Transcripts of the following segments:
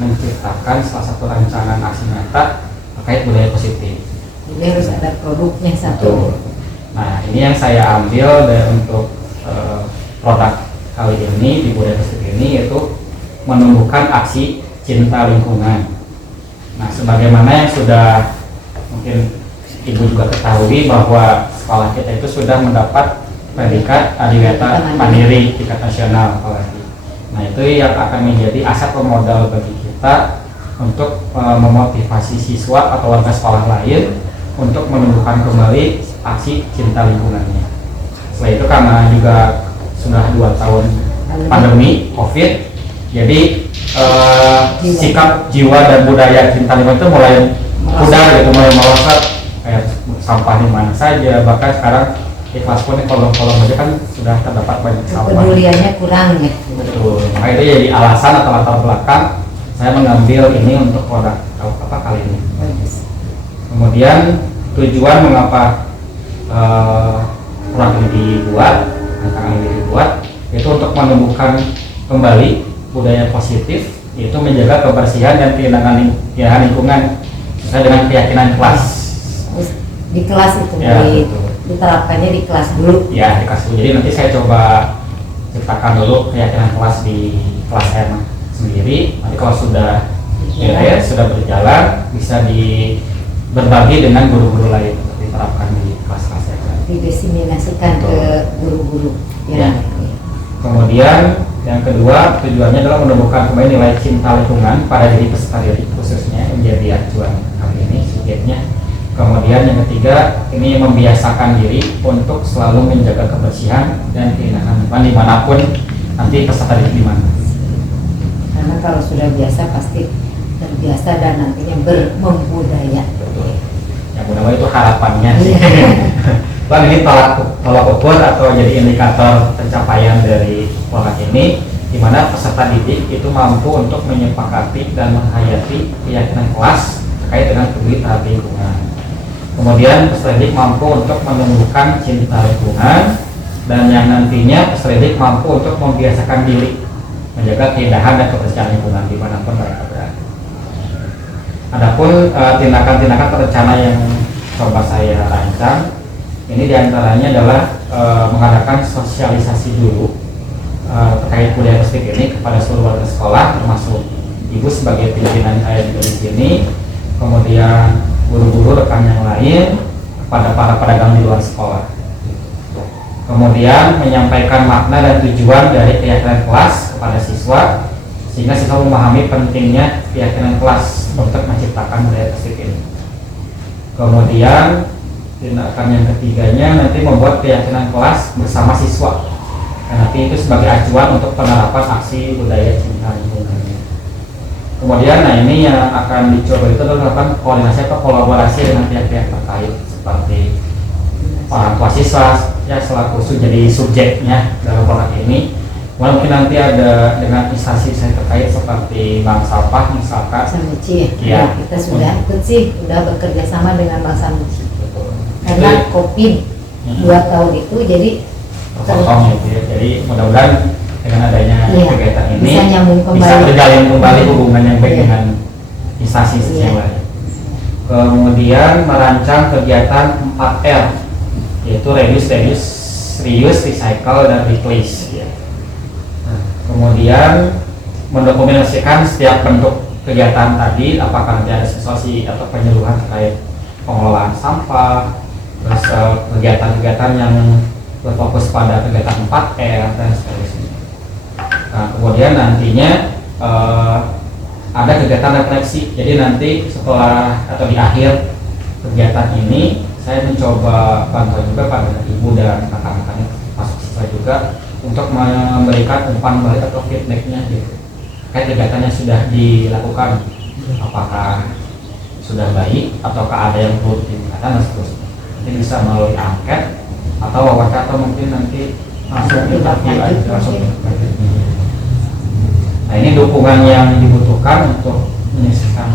menciptakan salah satu rancangan aksi nyata terkait budaya positif. Jadi harus ada produknya satu. Betul. Nah, ini yang saya ambil untuk produk kali ini di budaya positif ini, yaitu menumbuhkan aksi cinta lingkungan. Nah, sebagaimana yang sudah mungkin Ibu juga ketahui bahwa sekolah kita itu sudah mendapat predikat Adiwiyata Mandiri tingkat nasional apalagi. Nah, itu yang akan menjadi aset pemodal bagi kita untuk memotivasi siswa atau warga sekolah lain untuk menumbuhkan kembali aksi cinta lingkungannya. Setelah itu karena juga sudah 2 tahun pandemi COVID, jadi sikap jiwa dan budaya cinta lingkungan itu mulai pudar gitu, mulai melosot, kayak sampah di mana saja. Bahkan sekarang di kelas pun kolom-kolom aja kan sudah terdapat banyak sampah. Kepeduliannya kurang ya. Betul. Maka itu jadi alasan atau latar belakang saya mengambil ini untuk produk apa kali ini. Kemudian tujuan mengapa produk ini dibuat, rancangan ini dibuat, itu untuk menumbuhkan kembali budaya positif, yaitu menjaga kebersihan dan keindahan lingkungan sesuai dengan keyakinan kelas. Di kelas itu Ya, diterapkannya di kelas dulu. Ya, di kelas dulu. Jadi nanti saya coba ceritakan dulu keyakinan kelas di kelas saya sendiri. Nanti kalau sudah sudah berjalan, bisa berbagi dengan guru-guru lain untuk diterapkan di kelas-kelas saya. Didiseminasikan ke guru-guru. Ya. Kemudian yang kedua, tujuannya adalah menumbuhkan kembali nilai cinta lingkungan pada diri peserta didik, khususnya yang menjadi acuan kali ini subjeknya. Kemudian yang ketiga, ini membiasakan diri untuk selalu menjaga kebersihan dan keindahan lingkungan dimanapun nanti peserta didik di mana. Karena kalau sudah biasa pasti terbiasa dan nantinya membudaya. Betul. Ya, mudah-mudahan itu harapannya sih. Bang, ini tolak ukur atau jadi indikator pencapaian dari produk ini, di mana peserta didik itu mampu untuk menyepakati dan menghayati keyakinan kelas terkait dengan peduli terhadap lingkungan. Kemudian peserta didik mampu untuk menumbuhkan cinta lingkungan, dan yang nantinya peserta didik mampu untuk membiasakan diri menjaga keindahan dan kebersihan lingkungan dimanapun mereka berada. Adapun tindakan-tindakan terencana yang coba saya rancang, ini diantaranya adalah mengadakan sosialisasi dulu terkait budaya positif ini kepada seluruh warga sekolah, termasuk ibu sebagai pimpinan saya di sini, kemudian guru-guru rekan yang lain, kepada para pedagang di luar sekolah. Kemudian menyampaikan makna dan tujuan dari keyakinan kelas kepada siswa, sehingga siswa memahami pentingnya keyakinan kelas untuk menciptakan budaya positif ini. Kemudian tindakan yang ketiganya nanti membuat keyakinan kelas bersama siswa, dan nanti itu sebagai acuan untuk penerapan aksi budaya cinta lingkungannya. Kemudian, nah ini yang akan dicoba itu adalah melakukan koordinasi atau kolaborasi dengan pihak-pihak terkait seperti orang tua siswa ya selaku jadi subjeknya dalam produk ini. Mungkin nanti ada dengan instansi terkait seperti Bank Sampah misalkan. Samuci Ya. Kita sudah ikut sih, sudah bekerja sama dengan Bank Samuci. Karena Itu, COVID 2 tahun itu jadi terpotong gitu ya. Jadi mudah-mudahan dengan adanya kegiatan ini bisa nyambung kembali, bisa terjalin kembali hubungan yang baik dengan instansi yang lain. Kemudian merancang kegiatan 4R, yaitu reuse, recycle, dan replace ya. Kemudian mendokumentasikan setiap bentuk kegiatan tadi, apakah nanti ada sosialisasi atau penyuluhan terkait pengelolaan sampah, terus kegiatan-kegiatan yang berfokus pada kegiatan 4R dan seterusnya. Nah, kemudian nantinya ada kegiatan refleksi. Jadi nanti setelah atau di akhir kegiatan ini, saya mencoba bantu juga pada ibu dan kakak-kakaknya masuk siswa juga untuk memberikan umpan balik atau feedbacknya gitu. Kayak kegiatannya sudah dilakukan, apakah sudah baik ataukah ada yang perlu ditingkatkan dan seterusnya. Nanti bisa melalui angket atau wawancara atau mungkin nanti langsung interview aja langsung. Nah, ini dukungan yang dibutuhkan untuk menyelesaikan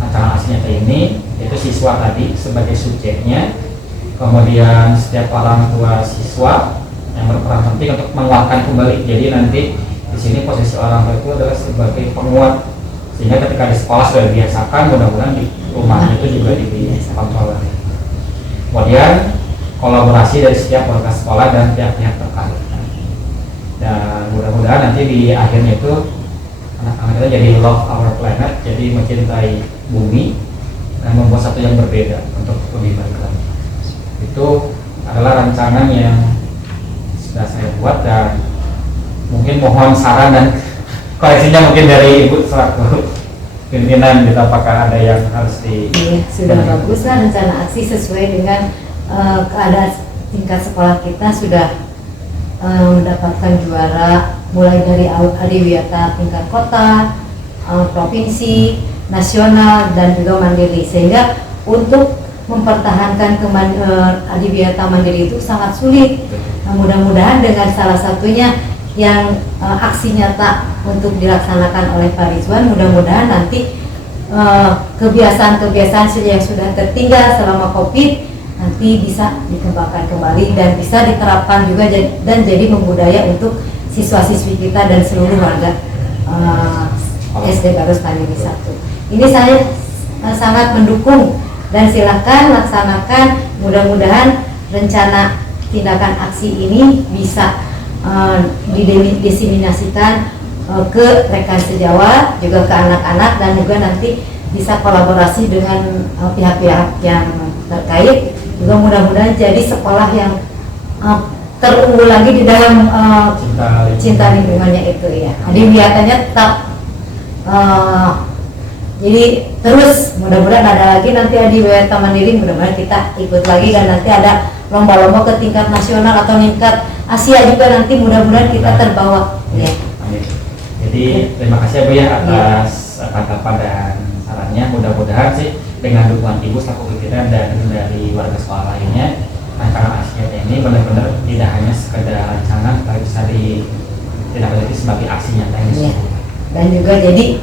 rancangan aksi nyata ini, yaitu siswa tadi sebagai subjeknya, kemudian setiap orang tua siswa yang berperan penting untuk menguatkan kembali. Jadi nanti di sini posisi orang tua itu adalah sebagai penguat sehingga ketika di sekolah sudah dibiasakan, mudah-mudahan di rumah itu juga dikontrol. Kemudian kolaborasi dari setiap warga sekolah dan pihak-pihak terkait, dan mudah-mudahan nanti di akhirnya itu anak-anak kita jadi love our planet, jadi mencintai bumi dan membuat satu yang berbeda untuk lebih baik lagi. Itu adalah rancangan yang sudah saya buat, dan mungkin mohon saran dan koreksinya mungkin dari Ibu selaku pimpinan gitu, apakah ada yang harus di... Iya, sudah bagus lah rencana aksi sesuai dengan keadaan tingkat sekolah kita sudah mendapatkan juara mulai dari adiwiyata tingkat kota, provinsi, nasional, dan juga mandiri, sehingga untuk mempertahankan adiwiyata mandiri itu sangat sulit. Nah, mudah-mudahan dengan salah satunya yang aksi nyata untuk dilaksanakan oleh Pak Rizwan, mudah-mudahan nanti kebiasaan-kebiasaan yang sudah tertinggal selama COVID nanti bisa dikembangkan kembali dan bisa diterapkan juga dan jadi membudaya untuk siswa-siswi kita dan seluruh warga SD Barus Mandiri 1. Ini saya sangat mendukung dan silakan laksanakan, mudah-mudahan rencana tindakan aksi ini bisa didiseminasikan ke rekan sejawat, juga ke anak-anak, dan juga nanti bisa kolaborasi dengan pihak-pihak yang terkait. Juga mudah-mudahan jadi sekolah yang terunggul lagi di dalam cinta lingkungannya itu ya. Adiwiyatanya tetap jadi terus, mudah-mudahan ada lagi nanti adiwiyata mandiri, mudah-mudahan kita ikut lagi, dan nanti ada lomba-lomba ke tingkat nasional atau tingkat Asia juga nanti, mudah-mudahan kita terbawa ya. Jadi terima kasih Bu ya atas tanggapan dan sarannya. Mudah-mudahan sih dengan dukungan Ibu selaku pimpinan dan dari warga sekolah lainnya, rancangan aksi ini benar-benar tidak hanya sekedar rancangan, tapi bisa ditindaklanjuti sebagai aksi nyata yang disebut. Dan juga jadi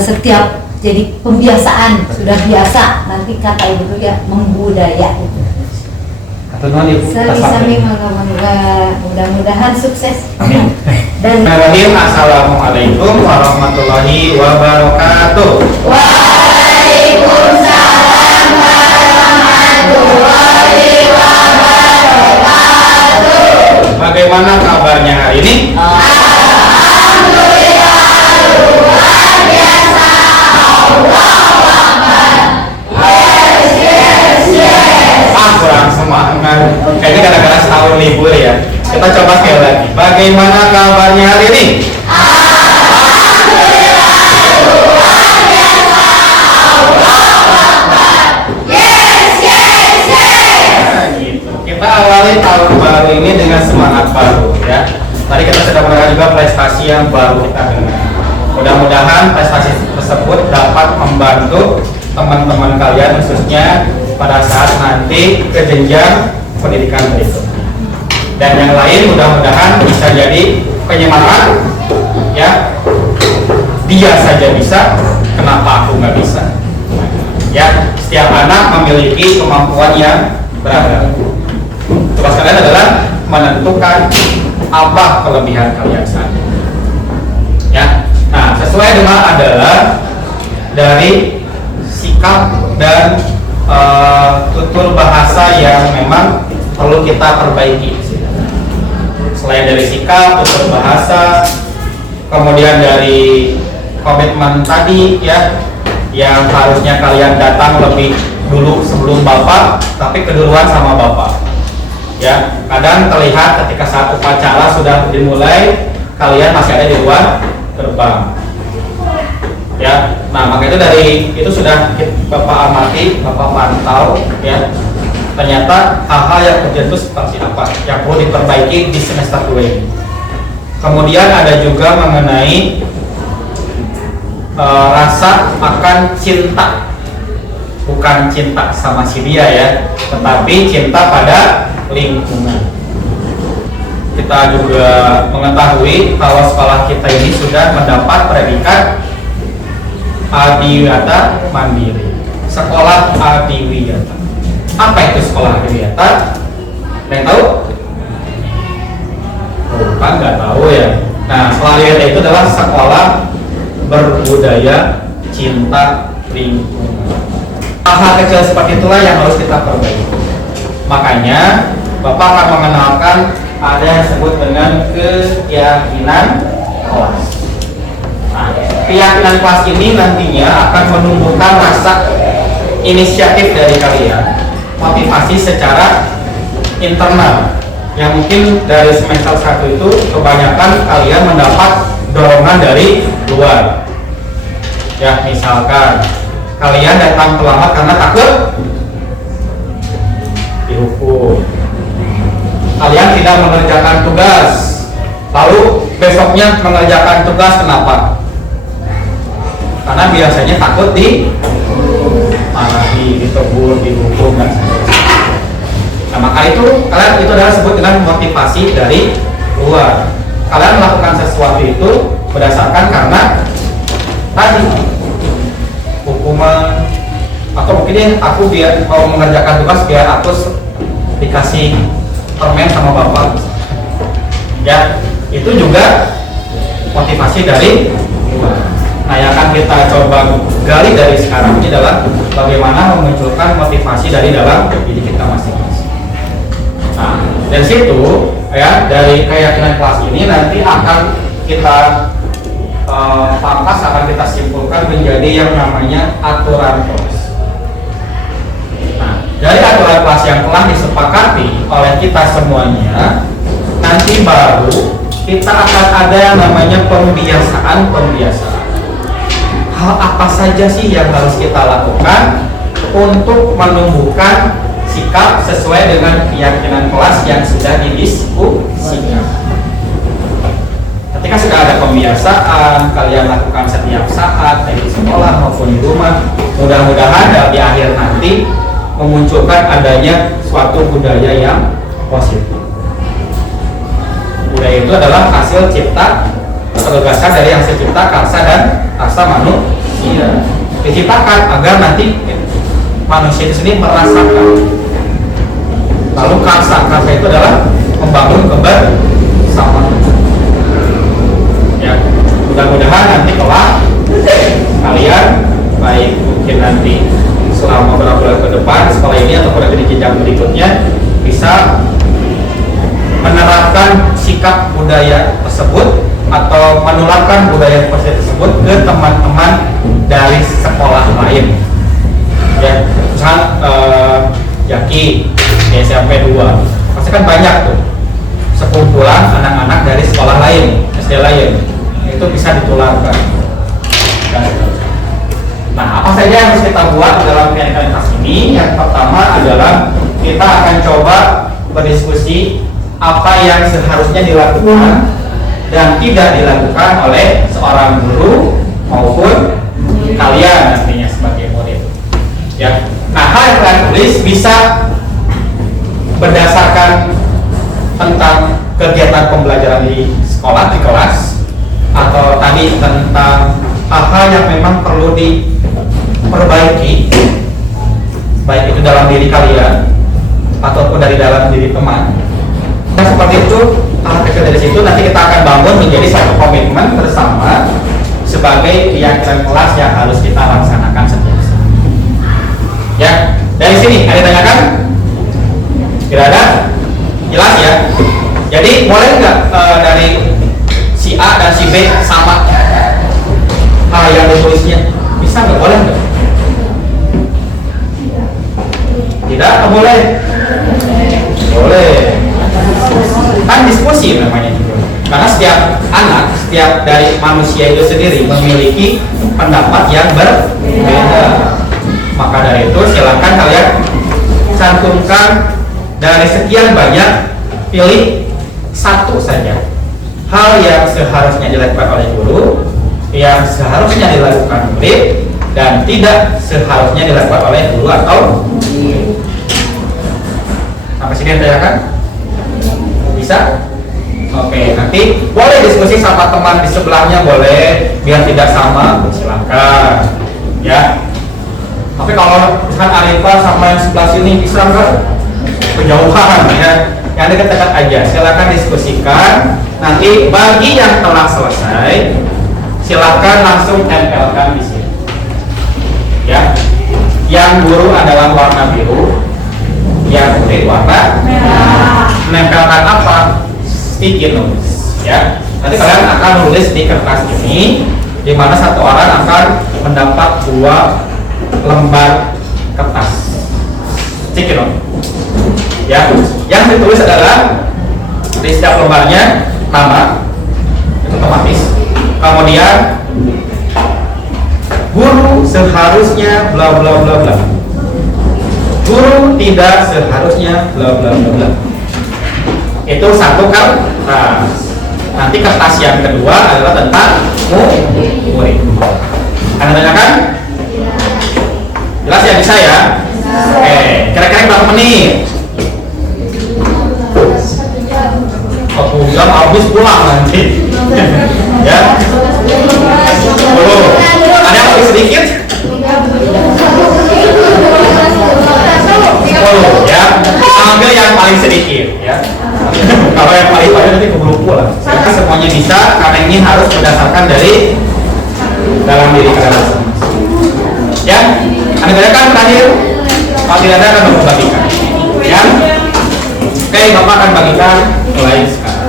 setiap jadi pembiasaan, sudah biasa nanti kata Ibu tuh ya membudaya itu. Sami mudah-mudahan sukses. Amin. Dan Assalamualaikum warahmatullahi wabarakatuh. Waalaikumsalam warahmatullahi wabarakatuh. Bagaimana kabarnya hari ini? Alhamdulillah luar biasa. Kurang semangat. Kayaknya gara-gara setahun libur ya. Kita coba sekali lagi. Bagaimana kabarnya hari ini? Kita awali tahun baru ini dengan semangat baru ya. Tadi kita sudah mendengar juga prestasi yang baru kita dengar. Mudah-mudahan prestasi tersebut dapat membantu teman-teman kalian, khususnya pada saat nanti ke jenjang pendidikan berikut. Dan yang lain mudah-mudahan bisa jadi penyemangat ya. Dia saja bisa, kenapa aku nggak bisa? Ya, setiap anak memiliki kemampuan yang beragam. Tugas kalian adalah menentukan apa kelebihan kalian saat ini. Ya, nah sesuai dengan adalah dari sikap dan tutur bahasa yang memang perlu kita perbaiki. Selain dari sikap, tutur bahasa, kemudian dari komitmen tadi ya, yang harusnya kalian datang lebih dulu sebelum bapak, tapi keduluan sama bapak. Ya, kadang terlihat ketika saat upacara sudah dimulai, kalian masih ada di luar gerbang. Ya, nah maka itu dari itu sudah bapak amati, bapak pantau ya. Ternyata hal-hal yang terjadi itu seperti apa yang perlu diperbaiki di semester 2 ini. Kemudian ada juga mengenai rasa akan cinta, bukan cinta sama si dia ya, tetapi cinta pada lingkungan. Kita juga mengetahui kalau sekolah kita ini sudah mendapat predikat Adiwiyata Mandiri, sekolah Adiwiyata. Apa itu sekolah Adiwiyata? Ada yang tahu? Oh, kan nggak tahu ya. Nah, sekolah Adiwiyata itu adalah sekolah berbudaya cinta lingkungan. Hal-hal kecil seperti itulah yang harus kita perbaiki. Makanya Bapak akan mengenalkan ada yang disebut dengan keyakinan kelas. Nah, keyakinan kelas ini nantinya akan menumbuhkan rasa inisiatif dari kalian, motivasi secara internal, yang mungkin dari semester 1 itu kebanyakan kalian mendapat dorongan dari luar. Ya, misalkan kalian datang terlambat karena takut dihukum, kalian tidak mengerjakan tugas, lalu besoknya mengerjakan tugas. Kenapa? Karena biasanya takut dimarahi, ditegur, dihukum, dan sebagainya. Nah, maka itu kalian itu adalah disebut dengan motivasi dari luar. Kalian melakukan sesuatu itu berdasarkan karena tadi hukuman, atau mungkin aku biar mau mengerjakan tugas biar aku dikasih permen sama bapak. Ya, itu juga motivasi dari luar. Nah, yang akan kita coba gali dari sekarang ini adalah bagaimana memunculkan motivasi dari dalam diri kita masing-masing. Nah, dari situ ya, dari keyakinan kelas ini nanti akan kita pangkas, akan kita simpulkan menjadi yang namanya aturan kelas. Nah, dari aturan kelas yang telah disepakati oleh kita semuanya, nanti baru kita akan ada yang namanya pembiasaan. Hal apa saja sih yang harus kita lakukan untuk menumbuhkan sikap sesuai dengan keyakinan kelas yang sudah didiskusikan. Ketika sudah ada pembiasaan, kalian lakukan setiap saat, baik di sekolah maupun di rumah, mudah-mudahan di akhir nanti memunculkan adanya suatu budaya yang positif. Budaya itu adalah hasil cipta atau gagasan dari yang secipta karsa dan rasa manusia, diciptakan agar nanti manusia itu sendiri merasakan. Lalu karsa itu adalah membangun kebersamaan. Ya, mudah-mudahan nanti kelak kalian, baik mungkin nanti selama beberapa bulan ke depan sekolah ini atau pada jenjang berikutnya, bisa menerapkan sikap budaya tersebut atau menularkan budaya positif tersebut ke teman-teman dari sekolah lain. Ya, misal Jaki di SMP 2, pasti kan banyak tuh sekumpulan anak-anak dari sekolah lain, SD lain, itu bisa ditularkan. Nah, apa saja yang harus kita buat dalam keyakinan kelas ini? Yang pertama adalah kita akan coba berdiskusi apa yang seharusnya dilakukan dan tidak dilakukan oleh seorang guru maupun kalian nantinya sebagai murid. Ya. Nah, hal yang kalian tulis bisa berdasarkan tentang kegiatan pembelajaran di sekolah, di kelas, atau tadi tentang hal-hal yang memang perlu diperbaiki, baik itu dalam diri kalian ataupun dari dalam diri teman. Nah, seperti itu, hal kecil dari situ nanti kita akan bangun menjadi satu komitmen bersama sebagai keyakinan kelas yang harus kita laksanakan setiap saat. Ya, dari sini ada tanyakan? Tidak ada? Jelas ya? Jadi boleh nggak dari si A dan si B sama hal yang ditulisnya? Bisa nggak? Boleh nggak? Tidak? Boleh? Boleh. Kan diskusi namanya juga, karena setiap anak, setiap dari manusia itu sendiri memiliki pendapat yang berbeda. Maka dari itu silakan kalian cantumkan dari sekian banyak, pilih satu saja hal yang seharusnya dilakukan oleh guru, yang seharusnya dilakukan murid, dan tidak seharusnya dilakukan oleh guru atau murid. Sampai sini tanyakan? Bisa? Oke, nanti boleh diskusi sama teman di sebelahnya, boleh, biar tidak sama, silakan ya. Tapi kalau misalkan Arifah sama yang sebelah sini bisa nggak? Kejauhan ya, yang dekat-dekat aja, silakan diskusikan. Nanti bagi yang telah selesai, silakan langsung tempelkan di sini. yang guru adalah warna biru, yang murid warna merah. Menempelkan apa? Sticky notes, ya. Nanti kalian akan menulis di kertas ini, di mana satu orang akan mendapat 2 lembar kertas sticky note. Ya, yang ditulis adalah di setiap lembarnya nama, itu otomatis. Kemudian guru seharusnya bla bla bla bla. Guru tidak seharusnya bla bla bla bla. Itu satu kertas. Nanti kertas yang kedua adalah tentang murid. Anda tanyakan? Jelas ya bisa ya? Oke, kira-kira berapa menit? 1 jam habis pulang nanti. Ya. 10. Ada yang lebih sedikit? 10 ya. Ambil yang paling sedikit ya. Kalau yang paling banyak nanti keburu pulang. Karena semuanya bisa, karena ini harus berdasarkan dari dalam diri kalian masing-masing. Ya. Anda tanyakan terakhir. Kalau tidak ada akan membagikan. Ya. Oke, Bapak akan bagikan mulai sekarang.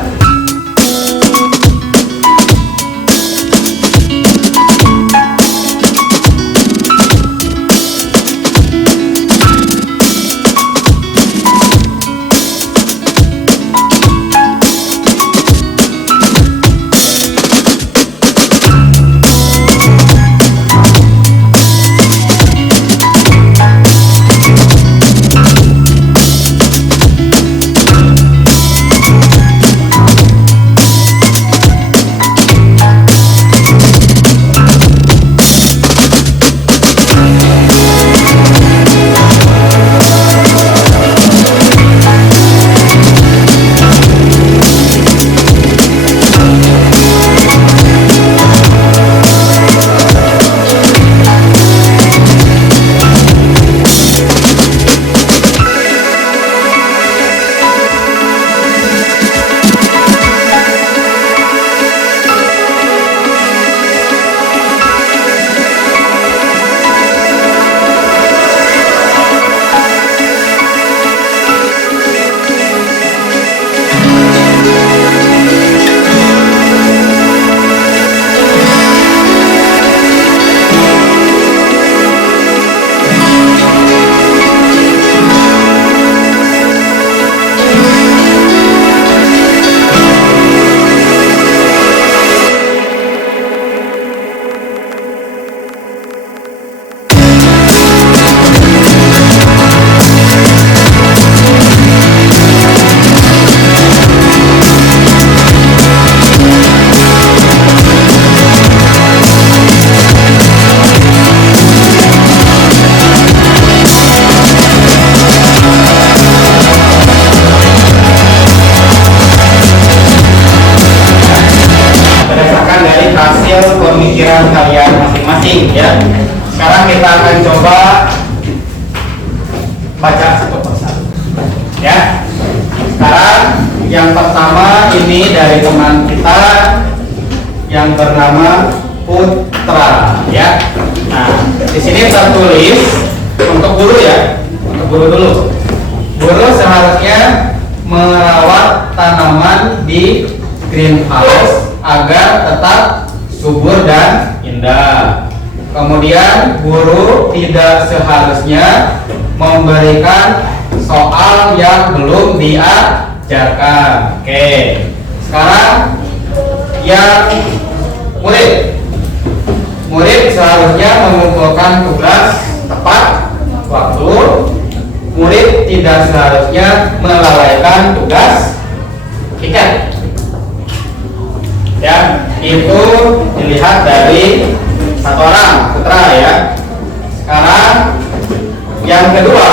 Pemikiran kalian masing-masing ya. Sekarang kita akan coba baca satu persatu ya. Sekarang yang pertama ini dari teman kita yang bernama Putra ya. Nah, di sini tertulis untuk guru ya. Untuk guru dulu. Guru seharusnya merawat tanaman di greenhouse agar tetap subur dan indah. Kemudian guru tidak seharusnya memberikan soal yang belum diajarkan. Oke. Sekarang yang murid. Murid seharusnya mengumpulkan tugas tepat waktu. Murid tidak seharusnya melalaikan tugas piket. Ya, itu dilihat dari satu orang, Putra ya. Sekarang yang kedua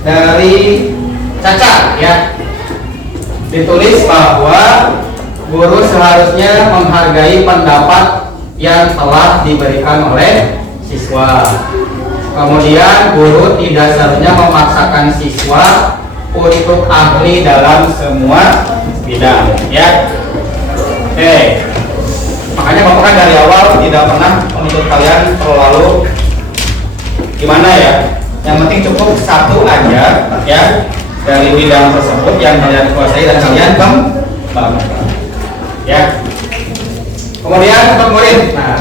dari Caca ya. Ditulis bahwa guru seharusnya menghargai pendapat yang telah diberikan oleh siswa. Kemudian guru tidak seharusnya memaksakan siswa untuk ahli dalam semua bidang ya. Oke, makanya Bapak kan dari awal tidak pernah menuntut kalian terlalu gimana ya? Yang penting cukup satu aja ya dari bidang tersebut yang kalian kuasai dan kalian kembangkan. Ya. Kemudian untuk murid, nah,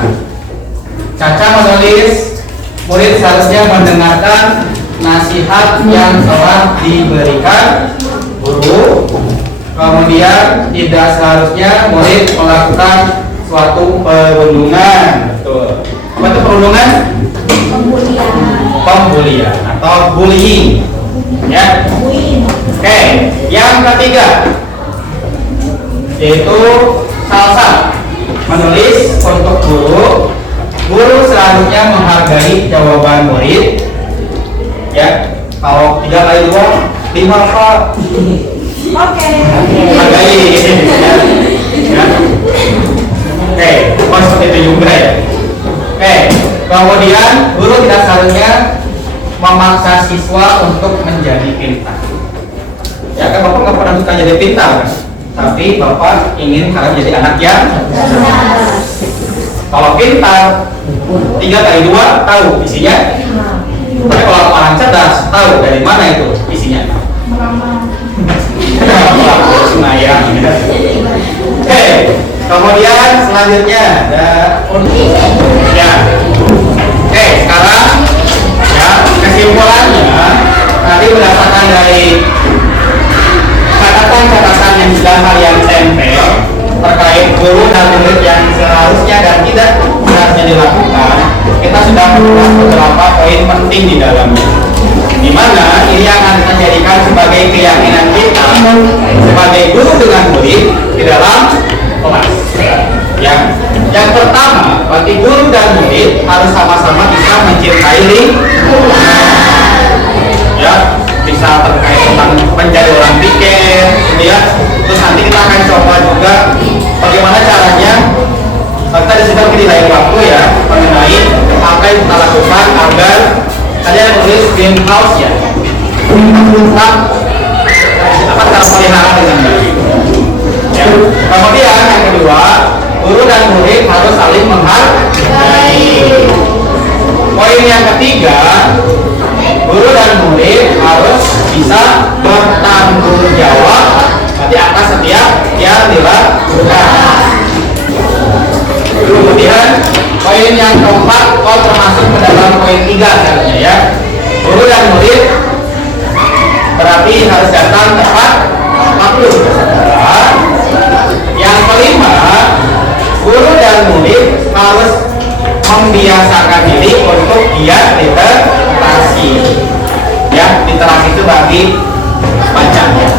Caca menulis murid seharusnya mendengarkan nasihat yang telah diberikan guru. Kemudian tidak seharusnya murid melakukan suatu perundungan. Betul. Apa itu perundungan? Pembulian atau bullying. Ya. Oke, yang ketiga yaitu salsa. Menulis untuk guru. Guru seharusnya menghargai jawaban murid. Ya, kalau 3 kali 2, 5 apa? Oke. Hargai. Ya. Oke, seperti itu juga ya. Oke, kemudian guru tidak seharusnya memaksa siswa untuk menjadi pintar. Ya kan Bapak nggak pernah suka jadi pintar kan? Tapi Bapak ingin kalian jadi anak yang kalau pintar 3 kali 2 tahu isinya. Tapi kalau orang cerdas tahu dari mana itu isinya. Senayang. Oke, kemudian selanjutnya ada ya. Oke, sekarang ya kesimpulannya tadi berdasarkan dari catatan yang sudah kalian tempel terkait guru dan murid yang seharusnya dan tidak seharusnya dilakukan, kita sudah membahas beberapa poin penting di dalamnya, di mana ini akan kita jadikan sebagai keyakinan kita sebagai guru dengan murid di dalam kelas. Yang pertama, bagi guru dan murid harus sama-sama bisa mencintai lingkungan. Ya, bisa terkait tentang menjadi orang pikir, ya. Terus nanti kita akan coba juga bagaimana caranya. Kita disebut di lain waktu ya mengenai apa yang kita lakukan agar kalian menulis greenhouse ya. Tentang apa cara pelihara dengan baik. Ya. Kemudian yang kedua, guru dan murid harus saling menghargai. Poin yang ketiga, guru dan murid harus bisa bertanggung jawab berarti atas setiap yang dilakukan. Kemudian poin yang keempat, termasuk ke dalam poin 3 sebenarnya ya. Guru dan murid berarti harus datang tepat waktu. Yang kelima, guru dan murid harus membiasakan diri untuk giat literasi. Ya, literasi itu berarti baca. Ya.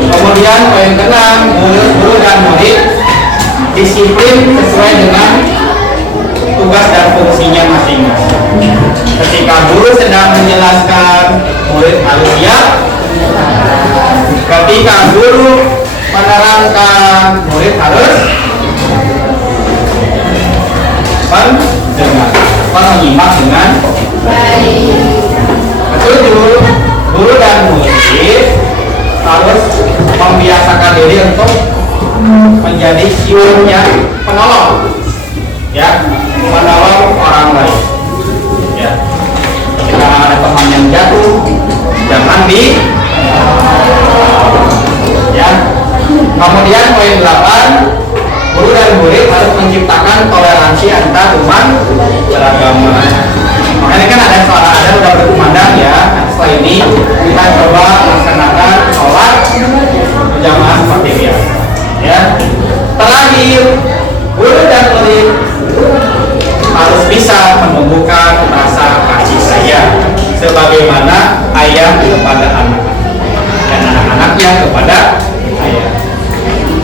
Kemudian poin ke-6, guru dan murid disiplin sesuai dengan tugas dan fungsinya masing-masing. Ketika guru sedang menjelaskan, murid harus siap. Ketika guru menerangkan, murid harus mendengar, menyimak dengan baik. Ketujuh, guru dan murid harus membiasakan diri untuk menjadi siwanya penolong, ya, menolong orang lain. Ya, jika ada teman yang jatuh, jangan ya. Kemudian poin 8, guru dan murid harus menciptakan toleransi antar umat beragama. Makanya kan ada suara ada udah berkumandang ya. Setelah ini kita coba laksanakan sholat berjamaah seperti biasa. Ya. Terakhir, guru dan murid harus bisa menumbuhkan rasa kasih sayang sebagaimana ayah kepada anak dan anak-anaknya kepada ayah.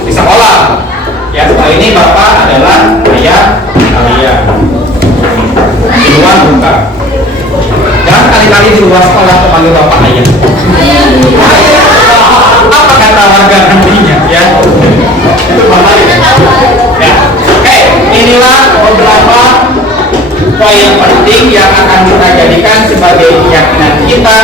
Di sekolah, ya setelah ini bapak adalah ayah kalian. Di luar bukan. Jangan kali-kali di luar sekolah kepanggil bapak ayah. Apa kata warga nantinya ya? Itu bapak ya. Oke, inilah beberapa poin penting yang akan kita jadikan sebagai keyakinan kita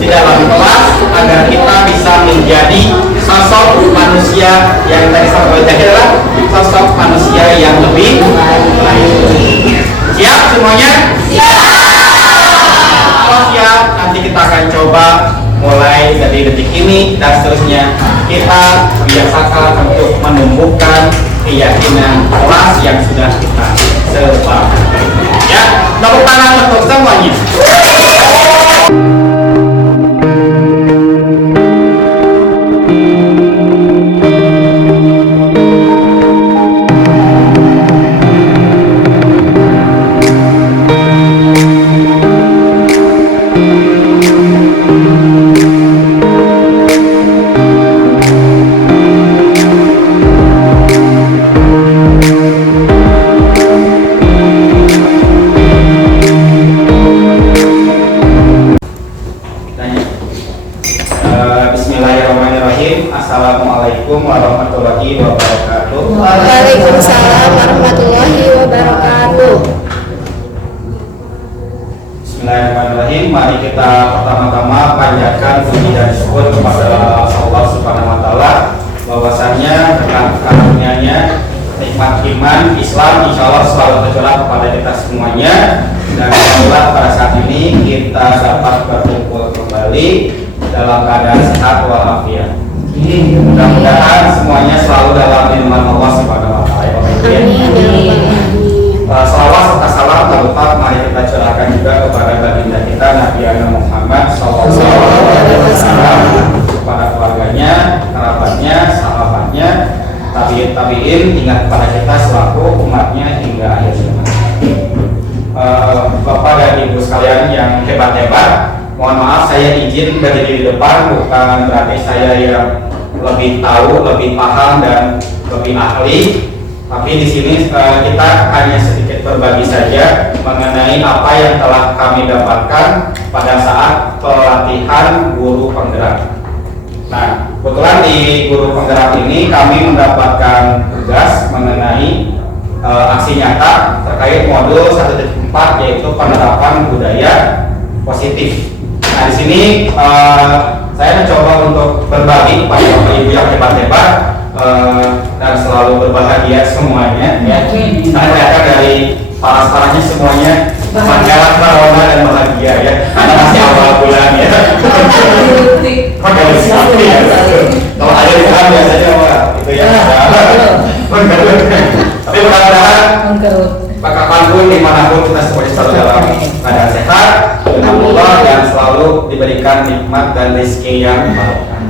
di dalam kelas agar kita bisa menjadi sosok manusia yang tadi saya adalah sosok manusia yang lebih baik. Siap semuanya? Siap. membiasakan untuk menumbuhkan keyakinan kelas yang sudah kita sepakati. Ya, tepuk tangan untuk semuanya. Bismillahirrahmanirrahim. Assalamualaikum warahmatullahi wabarakatuh. Waalaikumsalam warahmatullahi wabarakatuh. Bismillahirrahmanirrahim. Mari kita pertama-tama panjatkan puji dan syukur kepada Allah Subhanahu wa taala bahwasanya dengan karunia-Nya nikmat iman Islam insya Allah selalu tercurah kepada kita semuanya, dan alhamdulillah pada saat ini kita dapat berkumpul kembali dalam keadaan sehat walafiat. Mudah-mudahan semuanya selalu dalam lindungan Allah Subhanahu wa taala. Salawat serta salam terutama mari kita curahkan juga kepada baginda kita Nabi Muhammad SAW, kepada keluarganya, kerabatnya, sahabatnya, tabiin hingga kepada kita selaku umatnya hingga akhir zaman. Bapak dan Ibu sekalian yang hebat-hebat, mohon maaf saya izin berdiri di depan, bukan berarti saya yang lebih tahu, lebih paham dan lebih ahli. Tapi di sini kita hanya sedikit berbagi saja mengenai apa yang telah kami dapatkan pada saat pelatihan guru penggerak. Nah, kebetulan di guru penggerak ini kami mendapatkan tugas mengenai aksi nyata terkait modul 1.4 yaitu penerapan budaya positif. Nah, di sini saya mencoba untuk berbagi kepada Bapak Ibu yang hebat-hebat dan selalu berbahagia semuanya. Ya, saya kelihatan dari paras-parasnya semuanya berjalan corona dan bahagia ya. Karena masih awal bulan ya. Pakai listrik ya. Kalau ada di sana biasanya itu ya. Tapi mudah-mudahan kapanpun dimanapun kita semuanya selalu dalam keadaan sehat, dengan Allah dan selalu diberikan nikmat dan rezeki yang barokah.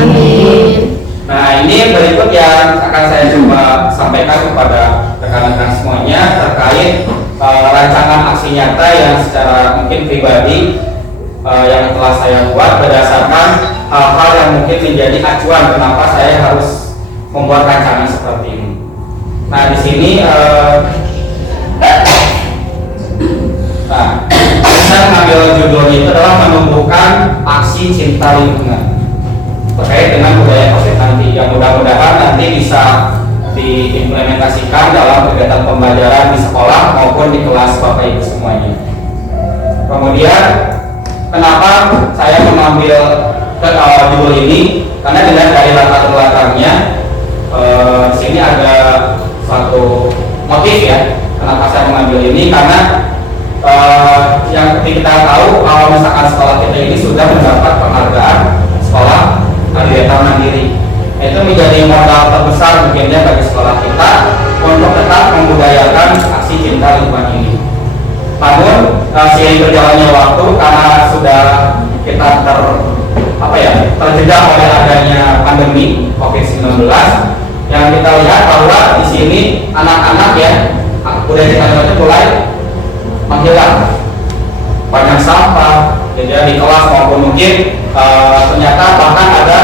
Amin. Nah, ini berikut yang akan saya coba sampaikan kepada rekan-rekan semuanya terkait rancangan aksi nyata yang secara mungkin pribadi yang telah saya buat berdasarkan hal-hal yang mungkin menjadi acuan kenapa saya harus membuat rancangan seperti ini. Nah, di sini saya mengambil judulnya itu adalah menumbuhkan aksi cinta lingkungan terkait dengan budaya positif nanti, yang mudah-mudahan nanti bisa diimplementasikan dalam kegiatan pembelajaran di sekolah maupun di kelas Bapak Ibu semuanya. Kemudian kenapa saya mengambil judul ini? Karena dilihat dari latar belakangnya di sini ada suatu motif ya. Kenapa saya mengambil ini? Karena yang kita tahu kalau misalkan sekolah kita ini sudah mendapat penghargaan sekolah Adiwiyata Mandiri, itu menjadi modal terbesar mungkinnya bagi sekolah kita untuk tetap membudayakan aksi cinta lingkungan ini. Namun seiring berjalannya waktu, karena sudah kita terjebak oleh adanya pandemi COVID-19, yang kita lihat bahwa di sini anak-anak ya budaya cinta lingkungan itu mulai menghilang. Banyak sampah, jadi di kelas maupun mungkin ternyata bahkan ada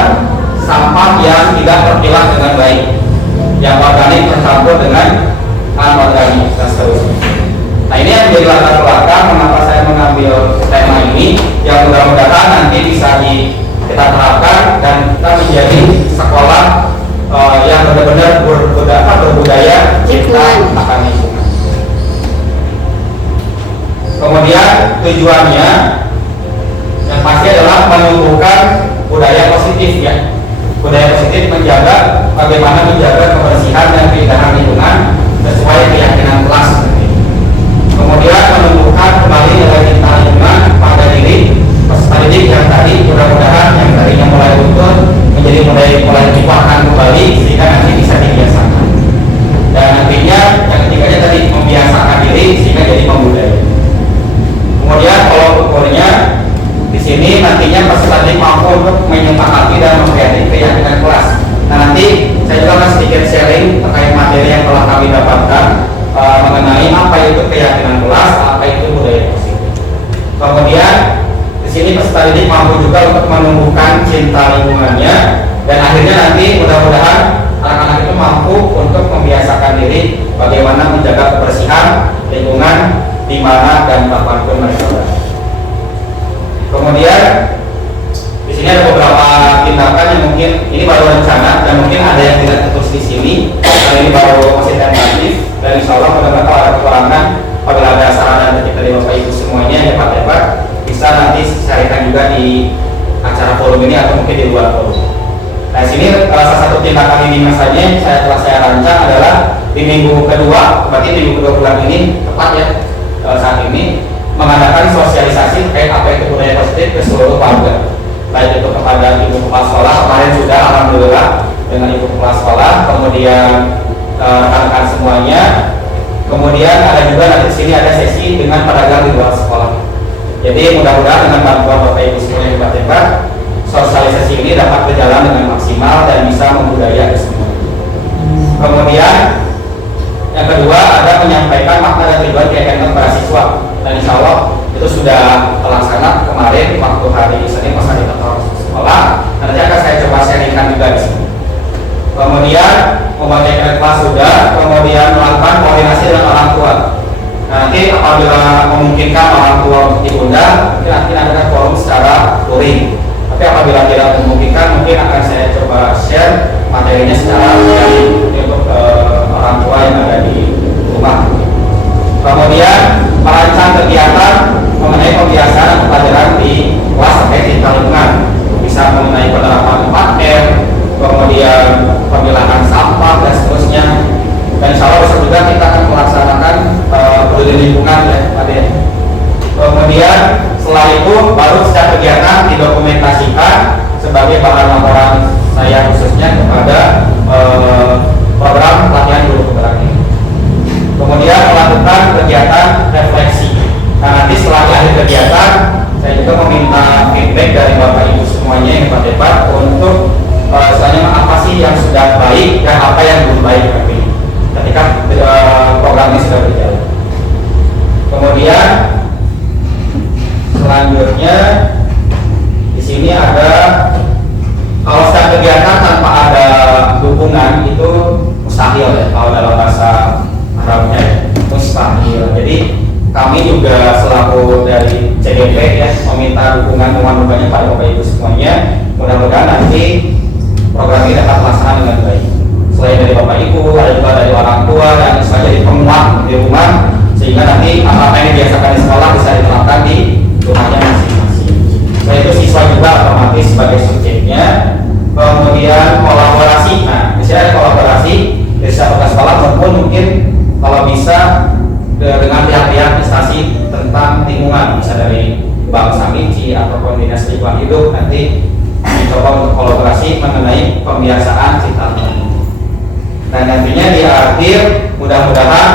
sampah yang tidak terpilah dengan baik, yang organik tercampur dengan anorganik dan seterusnya. Nah, ini yang menjadi latar belakang mengapa saya mengambil tema ini, yang mudah-mudahan nanti bisa kita terapkan dan kita menjadi sekolah yang benar-benar berbudaya cinta akan lingkungan. Kemudian tujuannya yang pasti adalah menumbuhkan budaya positif ya. Budaya positif menjaga bagaimana menjaga kebersihan dan keindahan lingkungan sesuai keyakinan kelas. Kemudian menumbuhkan kembali nilai cinta lingkungan pada diri peserta didik yang tadi mudah-mudahan yang tadinya mulai luntur menjadi mulai dipahami kembali apa itu keyakinan kelas, apa itu budaya positif. Kemudian di sini peserta didik mampu juga untuk menumbuhkan cinta lingkungannya, dan akhirnya nanti mudah-mudahan anak-anak itu mampu untuk membiasakan diri bagaimana menjaga kebersihan lingkungan di mana dan kapanpun mereka berada. Kemudian di sini ada beberapa tindakan yang mungkin ini baru rencana dan mungkin ada yang tidak tertulis di sini. Karena ini baru masih tentatif, dan insya Allah mudah-mudahan kalau ada kekurangan, apabila ada saran dan kritik dari Bapak Ibu semuanya ya Pak Tepat, bisa nanti carikan juga di acara forum ini atau mungkin di luar forum. Nah, sini salah satu tindakan ini misalnya saya rancang adalah di minggu kedua, berarti minggu kedua bulan ini tepat ya, saat ini mengadakan sosialisasi terkait apa itu budaya positif ke seluruh warga, baik itu kepada ibu kepala sekolah. Kemarin sudah alhamdulillah dengan ibu kepala sekolah, kemudian rekan-rekan semuanya. Kemudian ada juga nanti di sini ada sesi dengan pedagang di luar sekolah. Jadi mudah-mudahan dengan bantuan Bapak Ibu semua yang hebat-hebat, sosialisasi ini dapat berjalan dengan maksimal dan bisa membudaya semua. Kemudian yang kedua ada menyampaikan makna dan tujuan kegiatan para siswa, dan insya Allah itu sudah terlaksana kemarin waktu hari Senin pas hari sekolah. Nanti akan saya coba sharingkan juga di sini. Kemudian membagikan kelas sudah, kemudian melakukan koordinasi dengan orang tua. Nanti apabila memungkinkan orang tua untuk diundang, mungkin nanti ada forum secara luring. Tapi apabila tidak memungkinkan, mungkin akan saya coba share materinya secara daring untuk orang tua yang ada di rumah. Kemudian merancang kegiatan mengenai pembiasaan pelajaran di kelas terkait cinta lingkungan, bisa mengenai penerapan 4R, kemudian pemilahan sampah dan seterusnya. Dan insya Allah besok juga kita akan melaksanakan peduli lingkungan ya Pak De. Kemudian setelah itu baru setiap kegiatan didokumentasikan sebagai bahan laporan saya khususnya kepada program pelatihan guru penggerak ini. Kemudian melakukan kegiatan refleksi. Nah, nanti setelah akhir kegiatan saya juga meminta feedback dari Bapak Ibu semuanya yang hebat-hebat untuk misalnya apa sih yang sudah baik dan apa yang belum baik nanti ketika program ini sudah berjalan. Kemudian selanjutnya di sini ada kalau setiap kegiatan tanpa ada dukungan itu mustahil ya, kalau dalam bahasa Arabnya mustahil. Jadi kami juga selaku dari CDP ya meminta dukungan banyak pada Bapak Ibu semuanya. Mudah-mudahan nanti program ini dapat terlaksana dengan baik. Selain dari Bapak Ibu, ada juga dari orang tua dan bisa jadi penguat di rumah, sehingga nanti apa yang dibiasakan di sekolah bisa diterapkan di rumahnya masing-masing. Selain itu siswa juga otomatis sebagai subjeknya. Kemudian kolaborasi. Nah, di sini ada kolaborasi dari setiap sekolah maupun mungkin kalau bisa dengan pihak-pihak instansi tentang lingkungan, bisa dari Bank Samici ataupun Dinas Lingkungan Hidup, nanti dicoba untuk kolaborasi mengenai pembiasaan cinta lingkungan. Dan nantinya di akhir mudah-mudahan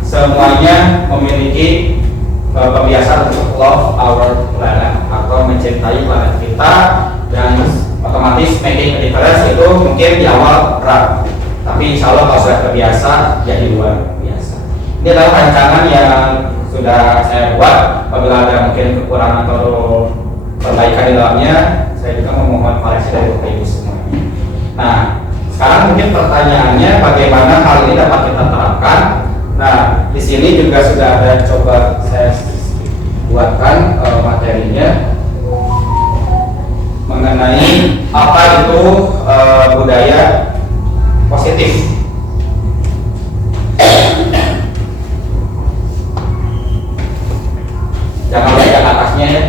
semuanya memiliki pembiasaan untuk love our planet atau mencintai planet kita, dan otomatis making a difference itu mungkin di awal berat, tapi insya Allah kalau sudah terbiasa jadi luar biasa. Ini adalah rancangan yang sudah saya buat. Apabila ada mungkin kekurangan atau perbaikan di dalamnya, saya juga memohon koreksi dari Bapak Ibu semuanya. Nah, sekarang mungkin pertanyaannya bagaimana hal ini dapat kita terapkan. Nah, di sini juga sudah ada coba saya buatkan materinya mengenai apa itu budaya positif. Jangan lihat atasnya ya.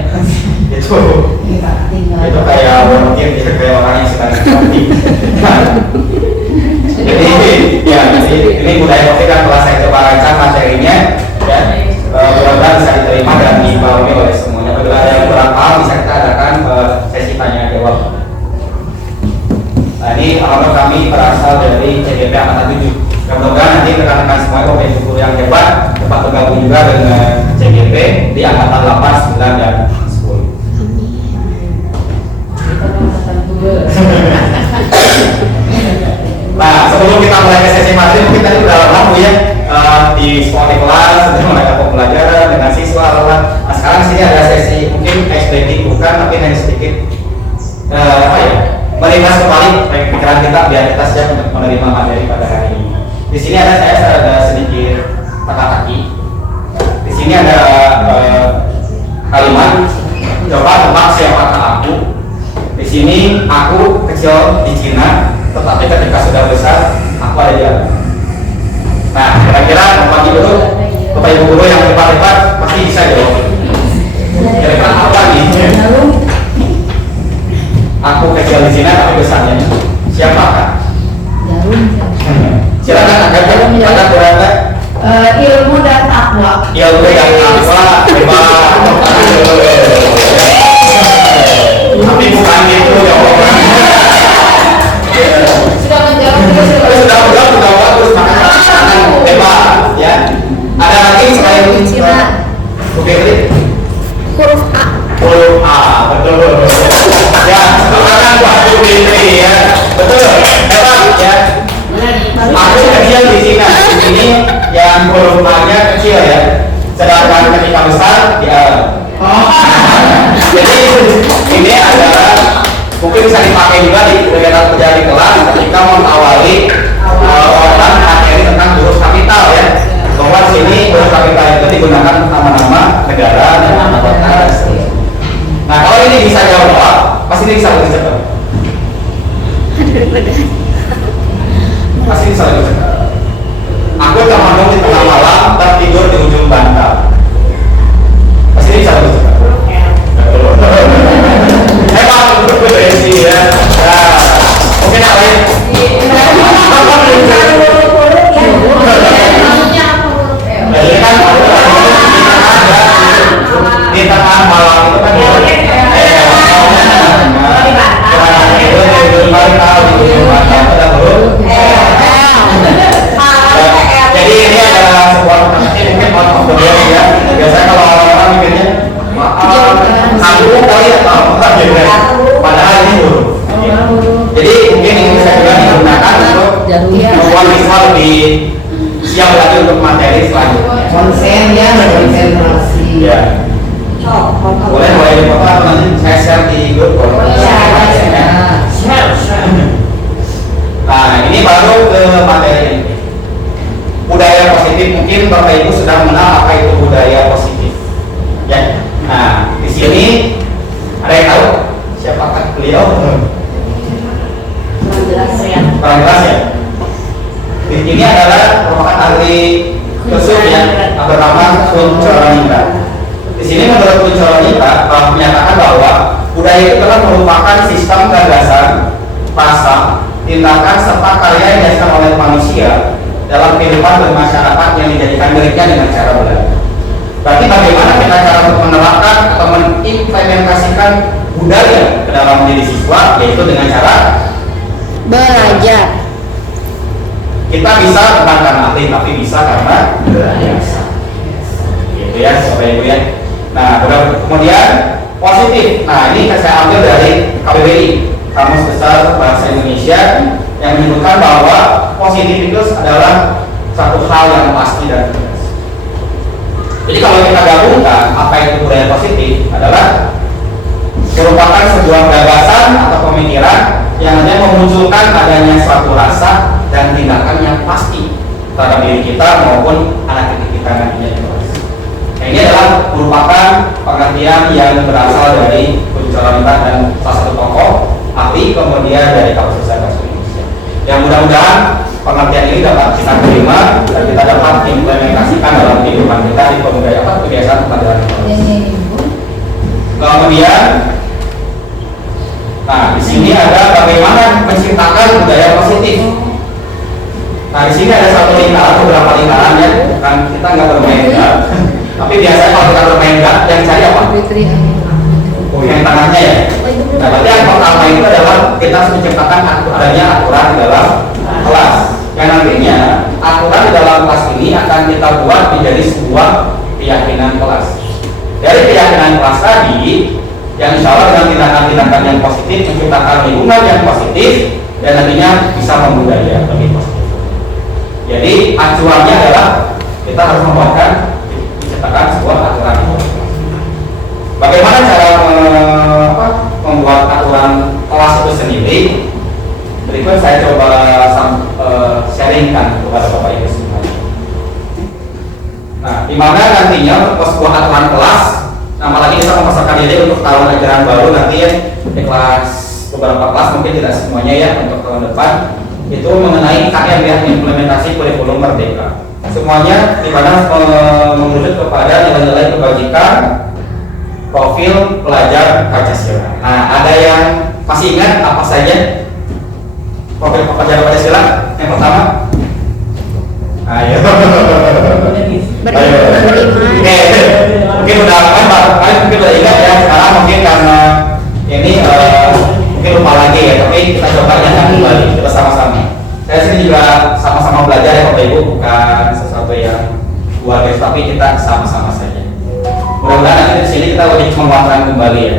itu kayak mungkin kayak orang yang sedang cantik. Jadi ya ini budaya positif kan telah saya coba rancang materinya ya, mudah-mudahan bisa diterima dan dipahami oleh semuanya. Apabila ada yang kurang paham bisa kita adakan sesi tanya jawab. Nah, ini alhamdulillah kami berasal dari CDP Angkatan 7. Mudah-mudahan nanti rekan-rekan semua Bapak Ibu guru yang hebat dapat bergabung juga dengan CDP di Angkatan 8, 9 dan 10. Nah, sebelum kita mulai ke sesi materi, mungkin tadi udah lama ya di sekolah di kelas sedang mengadakan pembelajaran dengan siswa. Nah sekarang di sini ada sesi mungkin icebreaking bukan, tapi hanya sedikit melintas kembali pikiran kita biar kita siap untuk menerima materi pada hari ini. Di sini saya ada sedikit teka-teki. Di sini ada kalimat coba tebak siapakah aku. Di sini aku kecil di Cina, tetapi ketika sudah besar aku ada di Arab. Nah, kira-kira Bapak Ibu guru yang hebat-hebat pasti bisa jawab. Kira-kira apa nih? Aku kecil di Cina tapi besarnya siapakah? Silakan ada berapa? Ilmu dan takwa. Ilmu dan takwa hebat. Tapi bukan itu jawabannya. Sudah menjawab Sudah bagus makanya hebat ya. Ada lagi selain Oke, Huruf A. huruf A, betul. Ya, sekarang Pak Fitri ya, betul. Hebat ya. Aku kecil di Cina, di sini yang huruf A-nya kecil ya. Sedangkan ketika besar di Arab. Jadi ini adalah mungkin bisa dipakai juga di kegiatan kerja di kelas ketika mengawali orang materi tentang huruf kapital ya. Bahwa di sini huruf kapital itu digunakan nama-nama negara dan nama kota dan seterusnya. Nah kalau ini bisa jawab, pasti ini bisa lebih cepat. Pasti bisa lebih cepat. Aku terbangun di tengah malam, tertidur di ujung bantal. Pasti ini bisa lebih cepat. Hebat untuk berisi ya. Oke, yang lain. Jadi kan di tengah malam itu kan jadi ini adalah sebuah mungkin mau ya. Biasanya kalau orang mikirnya aku kali ya tahu padahal ini huruf. Jadi mungkin ini saya juga digunakan untuk membuat siswa lebih siap lagi untuk materi selanjutnya. konsen ya, konsentrasi. Ya. Boleh Bapak nanti saya share di grup kalau Nah ini baru ke materi ini. Budaya positif, mungkin Bapak Ibu sudah mengenal apa itu budaya positif. Ya. Nah di sini ada yang tahu siapakah beliau? Kurang jelas ya. Ini adalah merupakan ahli filsuf ya, bernama Kunchornita. Di sini menurut Kunchornita menyatakan bahwa budaya itu telah merupakan sistem gagasan, rasa, tindakan serta karya yang dihasilkan oleh manusia dalam kehidupan bermasyarakat yang dijadikan miliknya dengan cara belajar. Berarti bagaimana kita cara untuk menerapkan atau mengimplementasikan budaya ke dalam diri siswa, yaitu dengan cara Belajar. kita bisa bukan karena ahli, tapi bisa karena belajar. Gitu ya, Bapak Ibu ya. Nah, kemudian positif. Nah, ini saya ambil dari KBBI, Kamus Besar Bahasa Indonesia, yang menyebutkan bahwa positif itu adalah satu hal yang pasti dan jelas. Jadi kalau kita gabungkan apa itu budaya positif adalah merupakan sebuah gagasan atau pemikiran yang hanya memunculkan adanya suatu rasa dan tindakan yang pasti terhadap diri kita maupun anak didik kita nantinya di kelas. Nah, ini adalah merupakan pengertian yang berasal dari Kunchornita dan salah satu tokoh ahli kemudian dari Kamus Besar Bahasa Indonesia. Yang mudah-mudahan pengertian ini dapat kita terima dan kita dapat implementasikan dalam kehidupan kita di kebiasaan pelajaran. Kemudian, nah di sini ada bagaimana menciptakan budaya positif. Nah di sini ada satu lingkaran, beberapa lingkaran ya, kan kita nggak bermain gak, tapi biasanya kalau kita bermain gak, yang cari apa? Oh yang tengahnya ya. Nah berarti yang pertama itu adalah kita harus menciptakan adanya aturan di dalam kelas. Yang nantinya aturan di dalam kelas ini akan kita buat menjadi sebuah keyakinan kelas. Dari keyakinan kelas tadi, yang insya Allah dengan tindakan-tindakan yang positif menciptakan lingkungan yang positif dan nantinya bisa membudaya lebih positif. Jadi acuannya adalah kita harus menciptakan sebuah aturan. Bagaimana cara membuat aturan kelas itu sendiri? Berikut saya coba sharingkan kepada Bapak Ibu semuanya. Nah, di mana nantinya sebuah aturan kelas, nah apalagi kita memasarkan diri untuk tahun ajaran baru nanti ya, di kelas beberapa kelas mungkin tidak semuanya ya untuk tahun depan itu mengenai KM ya, implementasi kurikulum merdeka. Semuanya di mana merujuk kepada nilai-nilai kebajikan, profil pelajar Pancasila. Nah, ada yang masih ingat apa saja profil pelajar Pancasila? Yang pertama, ayo. Beriman. Oke, mungkin udah mungkin udah ingat ya. Sekarang mungkin karena ini mungkin lupa lagi ya, tapi kita coba ingatkan kembali kita sama-sama. Saya sini juga sama-sama belajar ya Bapak Ibu, bukan sesuatu yang luar biasa, tapi kita sama-sama saja. Mudah-mudahan nanti di sini kita lebih menguatkan kembali ya.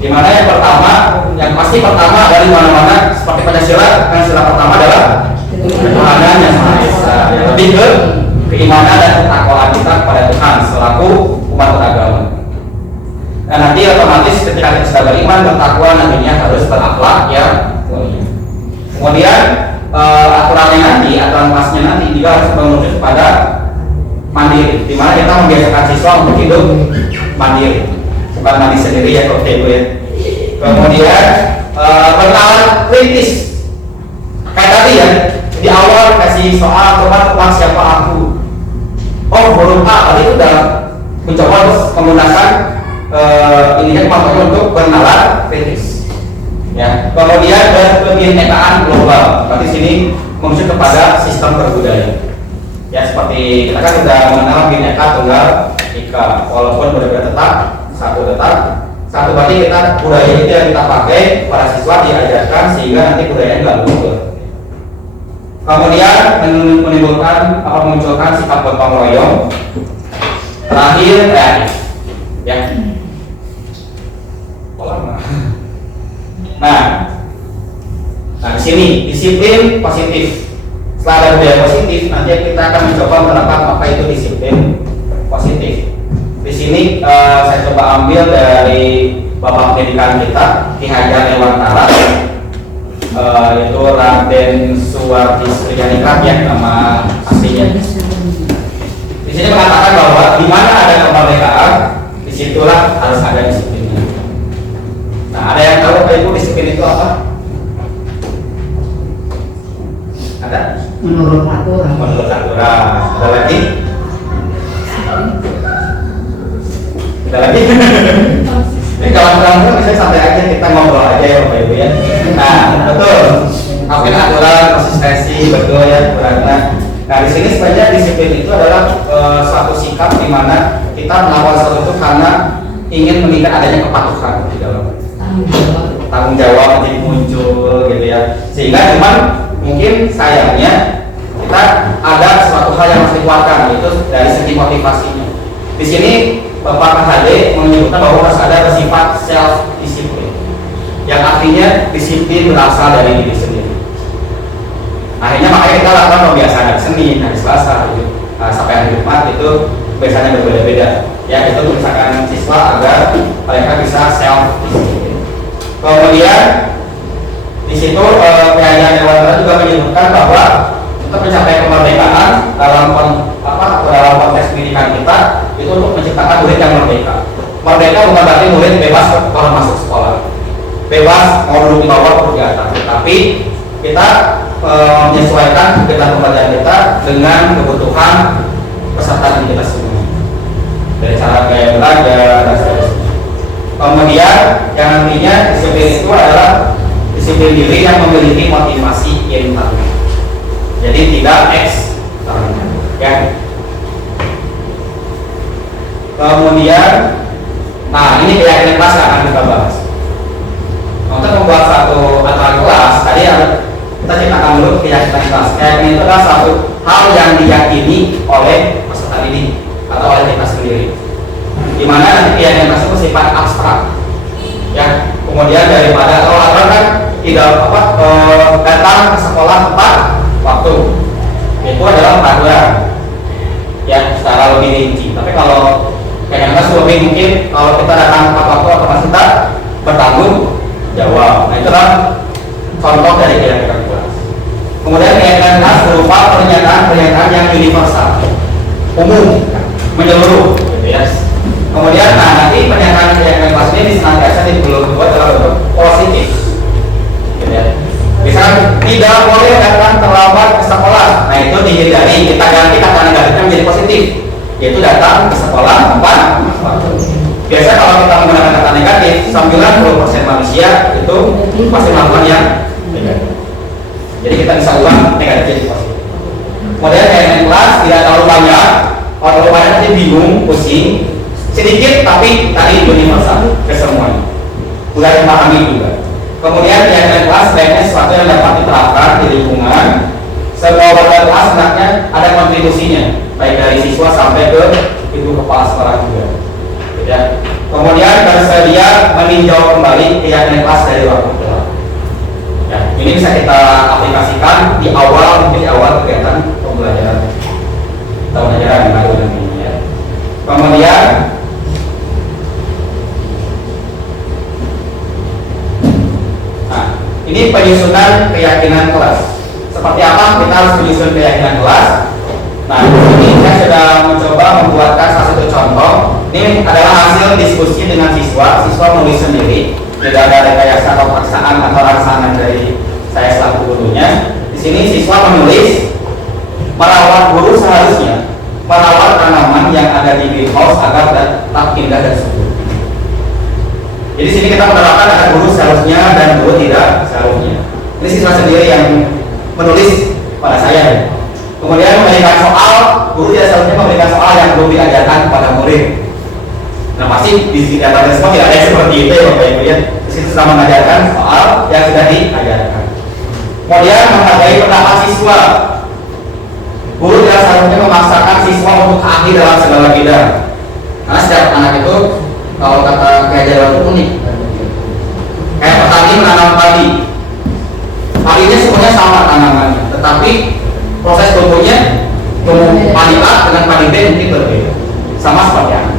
Dimana yang pertama, yang pasti pertama dari mana-mana seperti Pancasila, Pancasila pertama adalah Tuhan yang Maha Esa. Lebih ke keimanan dan ketakwaan kita kepada Tuhan selaku umat beragama. Nah, nanti otomatis ketika kita sudah beriman bertakwa nantinya harus berakhlak ya. Kemudian aturannya nanti, aturan kelasnya nanti juga harus menuju kepada mandiri, di mana kita membiasakan siswa untuk hidup mandiri, bukan mandi sendiri ya Bapak Ibu ya. Kemudian bernalar kritis, kayak tadi ya di awal kasih soal coba tebak siapa aku. Oh huruf A tadi itu udah mencoba terus menggunakan ini kemampuan untuk bernalar kritis. Ya, kemudian kebinekaan global. Berarti sini menuju kepada sistem berbudaya. Ya, seperti kita kan sudah mengenal bineka tunggal ika, walaupun berbeda satu berarti kita budaya itu yang kita pakai para siswa diajarkan sehingga nanti budaya nggak luntur. Kemudian memunculkan sikap gotong royong. Terakhir kreatif. Ya. Nah di sini disiplin positif. Setelah ada budaya positif, nanti kita akan mencoba menerapkan apa itu disiplin positif. Di sini saya coba ambil dari Bapak Pendidikan kita, Ki Hajar Dewantara, yaitu Raden Suwardi Srianikrat ya nama aslinya. Di sini mengatakan bahwa di mana ada kemerdekaan, disitulah harus ada disiplinnya. Nah, ada yang tahu Pak Ibu disiplin itu apa? Ada? Menurut aturan. Menurut aturan. Ada lagi? Ada lagi? Ini kawan-kawan bisa santai aja, kita ngobrol aja ya Bapak Ibu ya. Nah, betul. Mungkin aturan, konsistensi, betul ya, aturan. Nah, di sini sebenarnya disiplin itu adalah suatu sikap di mana kita melakukan sesuatu itu karena ingin meningkat adanya kepatuhan di dalam tanggung jawab jadi muncul gitu ya. Sehingga cuman mungkin sayangnya kita ada suatu hal yang harus dikuatkan, yaitu dari segi motivasinya. Di sini Bapak KHD menyebutkan bahwa harus ada bersifat self disiplin, yang artinya disiplin berasal dari diri sendiri. Akhirnya makanya kita lakukan pembiasaan hari Senin, hari Selasa, gitu. Sampai hari Jumat itu biasanya berbeda-beda. Ya itu misalkan siswa agar mereka bisa self disiplin. Kemudian di situ Ki Dewantara juga menyebutkan bahwa untuk mencapai kemerdekaan dalam konteks pendidikan kita itu untuk menciptakan murid yang merdeka. Merdeka bukan berarti murid bebas kalau masuk sekolah, bebas mau duduk di bawah atau di atas, tapi kita menyesuaikan kegiatan pembelajaran kita dengan kebutuhan peserta didik kita semua, dari cara gaya belajar dan seterusnya. Kemudian yang nantinya disiplin itu adalah disiplin diri yang memiliki motivasi internal, jadi tidak eksternal ya. Kemudian nah ini keyakinan kelas yang akan kita bahas. Untuk membuat satu aturan kelas tadi kita ciptakan dulu keyakinan kelas. Keyakinan itu adalah satu hal yang diyakini oleh peserta didik atau oleh kita sendiri, di mana nanti keyakinan kelas itu bersifat abstrak ya. Kemudian daripada kalau aturan kan tidak datang ke sekolah tepat waktu, itu adalah peraturan ya secara lebih rinci. Tapi kalau Kemenkes lebih mungkin kalau kita datang tepat waktu otomatis kita bertanggung jawab. Nah itu kan contoh dari keyakinan kelas. Kemudian keyakinan kelas berupa pernyataan yang universal, umum, menyeluruh, gitu ya. Kemudian nanti pernyataan keyakinan kelas ini senantiasa dibuat dalam bentuk positif, gitu ya. Misalnya tidak boleh datang terlambat ke sekolah. Nah itu dihindari, kita ganti kata negatifnya menjadi positif, yaitu datang ke sekolah tepat waktu. Biasanya kalau kita menggunakan kata negatif, 90% manusia itu pasti melakukan yang negatif. Jadi kita bisa ubah negatif jadi positif. Kemudian keyakinan kelas tidak terlalu banyak. Kalau terlalu banyak nanti bingung, pusing. Sedikit tapi tadi universal ke semuanya. Mudah dipahami juga. Kemudian keyakinan kelas sebaiknya sesuatu yang dapat diterapkan di lingkungan. Semua warga kelas hendaknya ada kontribusinya, baik dari siswa sampai ke ibu kepala sekolah juga. Ya. Kemudian bersedia meninjau kembali keyakinan kelas dari waktu ke waktu. Ya, ini bisa kita aplikasikan di awal kegiatan pembelajaran tahun ajaran yang baru ini ya. Kemudian ini penyusunan keyakinan kelas. Seperti apa kita harus menyusun keyakinan kelas? Nah, ini saya sudah mencoba membuatkan salah satu contoh. Ini adalah hasil diskusi dengan siswa. Siswa menulis sendiri, tidak ada rekayasa atau paksaan atau rangsangan dari saya selaku gurunya. Di sini siswa menulis, merawat guru seharusnya merawat tanaman yang ada di greenhouse agar tetap indah dan subur. Jadi sini kita menerapkan ada guru seharusnya dan guru tidak seharusnya. Ini siswa sendiri yang menulis pada saya. Kemudian memberikan soal, guru tidak seharusnya memberikan soal yang belum diajarkan kepada murid. Nah pasti di sini ada semua tidak ada yang seperti itu ya Bapak Ibu ya. Di situ sudah mengajarkan soal yang sudah diajarkan. Kemudian menghargai pendapat siswa. Guru tidak seharusnya memaksakan siswa untuk ahli dalam segala bidang. Karena setiap anak itu kalau kata keajaran itu unik. Kayak petani menanam padi. Padinya semuanya sama tanamannya, tetapi proses tumbuhnya tumbuh padi A dengan padi B mungkin berbeda. Sama seperti anak.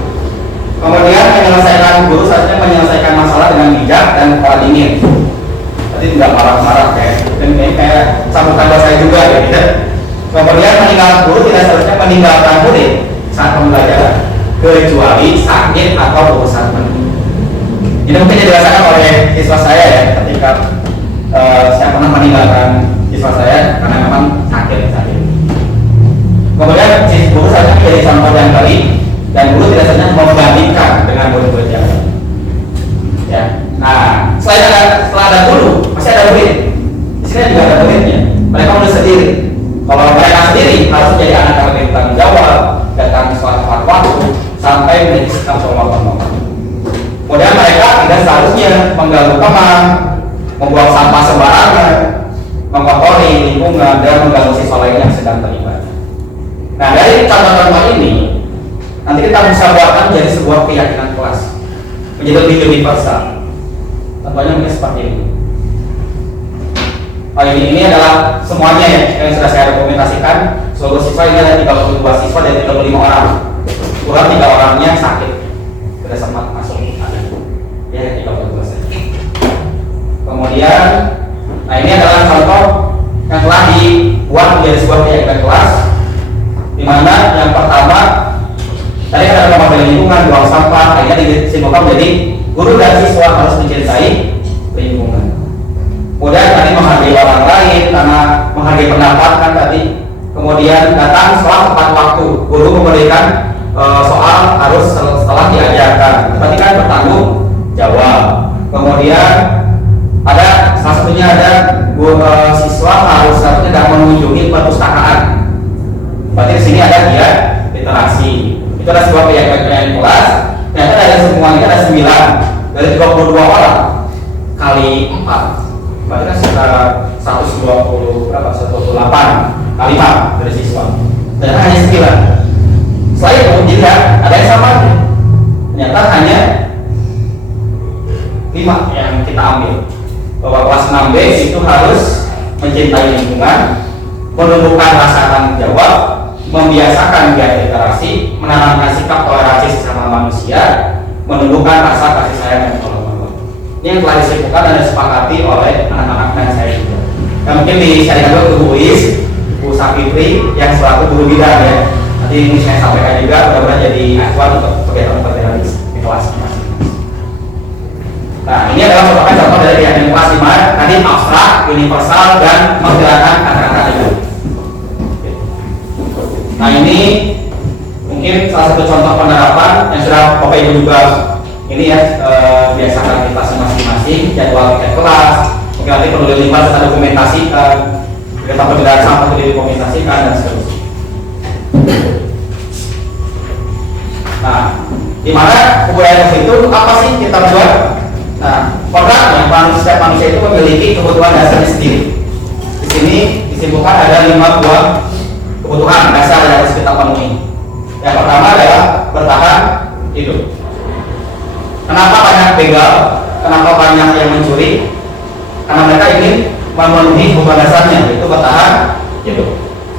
Kemudian guru seharusnya menyelesaikan masalah dengan bijak dan kepala dingin. Tadi tidak marah-marah kayak sambutan saya juga gitu. Kemudian meninggalkan guru tidak seharusnya meninggalkan murid saat pembelajaran kecuali sakit atau urusan penting. Ini mungkin dirasakan oleh siswa saya ya ketika saya pernah meninggalkan siswa saya karena memang sakit. Kemudian guru seharusnya menjadi contoh yang baik dan guru tidak seharusnya membandingkan dengan murid-murid yang lain. Ya. Nah, setelah ada guru, masih ada murid. Di sini juga ada muridnya. Mereka menulis sendiri. Kalau mereka sendiri harus menjadi anak yang lebih bertanggung jawab, datang sekolah tepat waktu, sampai menjadi sikap normal. Kemudian mereka tidak seharusnya mengganggu teman, membuang sampah sembarangan, mengotori lingkungan dan mengganggu siswa lain yang sedang terlibat. Nah dari contoh-contoh ini, nanti kita bisa buatkan menjadi sebuah keyakinan kelas, menjadi lebih universal. Contohnya mungkin seperti ini. Oh ini adalah semuanya ya yang sudah saya dokumentasikan. Seluruh siswa ini ada 32 siswa dari 35 orang. Kurang 3 orangnya sakit, sudah sempat masuk. Ya 32 saja. Kemudian, nah ini adalah contoh yang telah dibuat menjadi sebuah keyakinan kelas, di mana yang pertama tadi ada pemaparan lingkungan, buang sampah, akhirnya disimpulkan menjadi guru dan siswa harus mencintai lingkungan. Kemudian tadi menghargai orang lain karena menghargai pendapat kan tadi. Kemudian datang setelah tepat waktu, guru memberikan soal harus setelah diajarkan. Berarti kan bertanggung jawab. Kemudian ada salah satunya ada siswa harus tidak mengunjungi perpustakaan. Berarti di sini ada dia literasi. Itu ada sebuah keyakinan kelas. Ternyata dari semuanya ada 9 dari 22 orang kali 4. Berarti kan sekitar 128 kali 4 dari siswa. Ternyata hanya 9. Selain itu dilihat ada yang sama. Ternyata hanya 5 yang kita ambil. Bahwa kelas 6B itu harus mencintai lingkungan, menumbuhkan rasa tanggung jawab, membiasakan giat literasi, menanamkan sikap toleransi sesama manusia, menumbuhkan rasa kasih sayang dan tolong-menolong. Ini yang telah disebutkan dan disepakati oleh anak-anak dan saya juga. Dan mungkin di-sharing juga ke Bu Uis, Bu Sapitri yang selaku guru bidang ya. Nanti ini saya sampaikan juga, mudah-mudahan jadi acuan untuk kegiatan-kegiatan di kelas masing-masing. Nah, ini adalah merupakan contoh dari yang kelas 5, tadi abstrak, universal, dan menghilangkan kata-kata juga. Nah, ini mungkin salah satu contoh penerapan yang sudah Bapak Ibu juga ini ya, biasakan aktivitas masing-masing, jadwal tiket kelas, mungkin nanti perlu dilipat serta dokumentasikan, kita perbedaan sampah perlu didokumentasikan dan seterusnya. Nah, di mana kebudayaan itu apa sih kita buat? Nah, kodratnya setiap manusia itu memiliki kebutuhan dasarnya sendiri. Di sini disimpulkan ada 5 buah kebutuhan dasar yang harus kita penuhi. Yang pertama adalah bertahan hidup. Kenapa banyak begal? Kenapa banyak yang mencuri? Karena mereka ingin memenuhi kebutuhan dasarnya, yaitu bertahan hidup.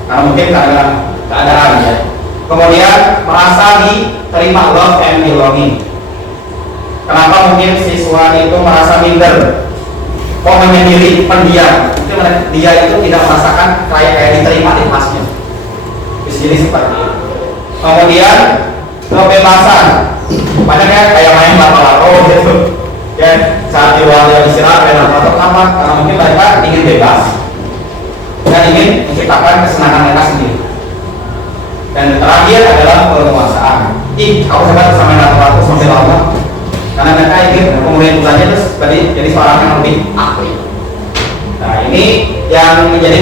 Karena mungkin karena keadaan ya. Kemudian merasa diterima, love and belonging. Kenapa mungkin siswa itu merasa minder, kok menyendiri, pendiam? Itu dia itu tidak merasakan kayak diterima di kelasnya. Jadi seperti itu. Kemudian kebebasan, banyak ya kayak main lato-lato gitu. Ya saat di luar yang istirahat main lato-lato apa? Karena mungkin mereka ingin bebas dan ingin menciptakan kesenangan mereka sendiri. Dan terakhir adalah penguasaan. Aku sempat sama main lato-lato sampai lama. Karena mereka ingin kemudian tugasnya terus jadi seorang yang lebih aktif. Nah, ini yang menjadi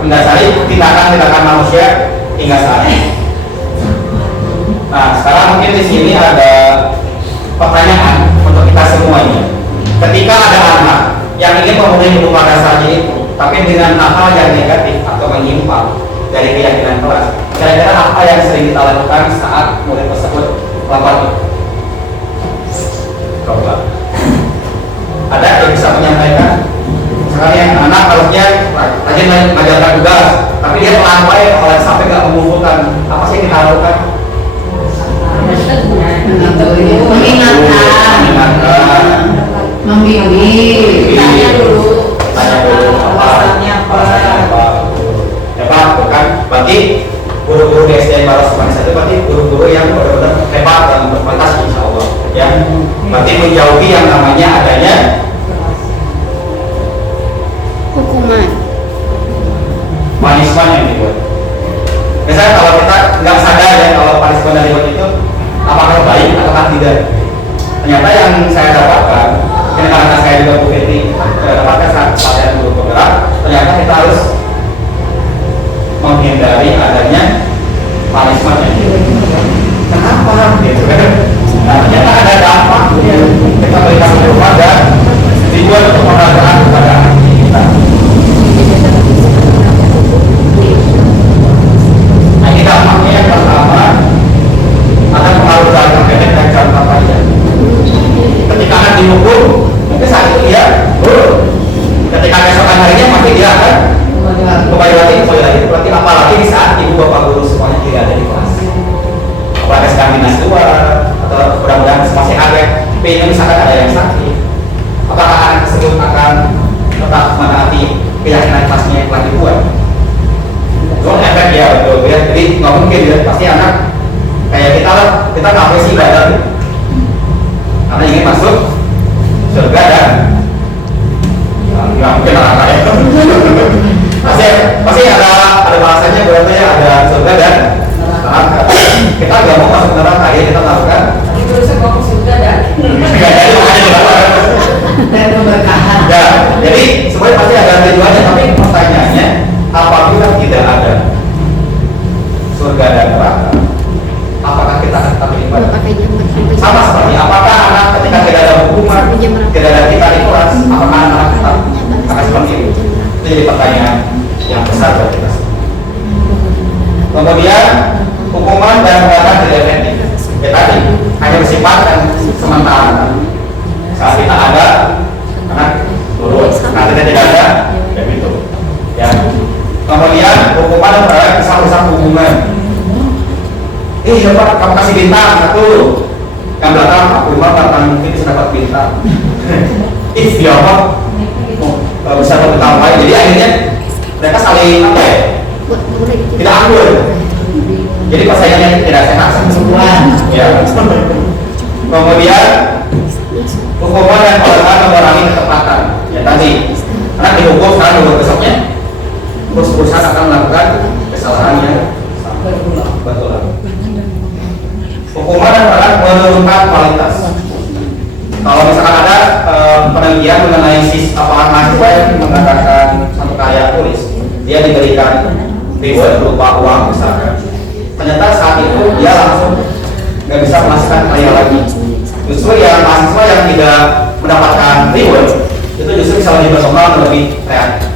mendasari tindakan-tindakan manusia hingga saat ini. Nah, sekarang mungkin di sini ada pertanyaan untuk kita semuanya. Ketika ada anak yang ingin memenuhi kebutuhan dasarnya itu, tapi dengan hal yang negatif atau menyimpang dari keyakinan kelas, kira-kira apa yang sering kita lakukan saat murid tersebut melakukan itu? Coba ada yang bisa menyampaikan? Misalkan yang anak harusnya rajin mengajarkan tugas, tapi dia melambai oleh sampai nggak mengumpulkan, apa sih yang kita lakukan? Mengingatkan, membimbing, tanya dulu apa. Ya Pak, bukan berarti guru-guru di SDN Baros Manis itu berarti guru-guru yang benar-benar hebat dan berkualitas, insya Allah. Ya, berarti menjauhi yang namanya adanya Hukuman. punishment yang dibuat. Misalnya kalau kita nggak sadar ya kalau punishment yang dibuat itu apakah baik atau tidak. Ternyata yang saya dapatkan, ini karena saya juga Bu Fitri dapatkan saat saya dulu bergerak, ternyata kita harus menghindari adanya punishment yang dibuat. Kenapa? Gitu kan? Nah, ternyata ada dampaknya. Kita berikan kepada dibuat untuk penghargaan kepada kita. Nah, ini dampaknya yang pertama akan pengaruh jangka pendek dan jangka panjang. Ketika akan dihukum, mungkin saat itu dia ketika keesokan harinya pasti dia akan kembali lagi. Berarti apalagi di saat ibu bapak guru semuanya tidak ada di kelas. Apalagi sekarang dinas luar atau mudah-mudahan masih ada pengen misalkan ada yang sakit, apakah anak tersebut akan tetap menaati keyakinan kelasnya yang telah dibuat? Itu efek ya, betul ya. Jadi nggak mungkin ya, pasti anak kayak kita lah, kita nggak sih ibadah karena ingin masuk surga dan nggak mungkin neraka ya. pasti ada bahasanya berarti ya ada surga dan neraka. Kita nggak mau masuk neraka ya, kita lakukan ya, jadi semuanya pasti ada tujuannya, tapi pertanyaannya apabila tidak ada surga dan neraka, apakah kita akan tetap beribadah? Sama seperti apakah anak ketika tidak ada hukuman, tidak ada kita di kelas, apakah anak tetap akan seperti itu? Itu jadi pertanyaan yang besar buat kita. Kemudian hukuman dan penghargaan tidak efektif. Ya tadi hanya bersifat dan sementara. Saat kita ada, anak turun. Saat kita tidak ada, ya gitu. Ya. Kemudian kamu kasih bintang satu, yang belakang aku bahkan mungkin bisa dapat bintang. If dia apa? Bisa dapat tambah. Jadi akhirnya mereka saling apa ya? Tidak anggur. Jadi persaingannya tidak sehat semua. Ya. Kemudian hukuman yang melakukan mengurangi ketepatan. Ya tadi, karena dihukum sekarang dua besoknya, terus perusahaan akan melakukan kesalahan yang betul. Hukuman yang melakukan menurunkan kualitas. Kalau misalkan ada penelitian mengenai apakah mahasiswa yang mengatakan satu karya tulis, dia diberikan reward berupa uang misalkan. Ternyata saat itu dia langsung nggak bisa menghasilkan karya lagi. Justru yang mahasiswa yang tidak mendapatkan reward itu justru bisa lebih berkembang dan lebih kreatif.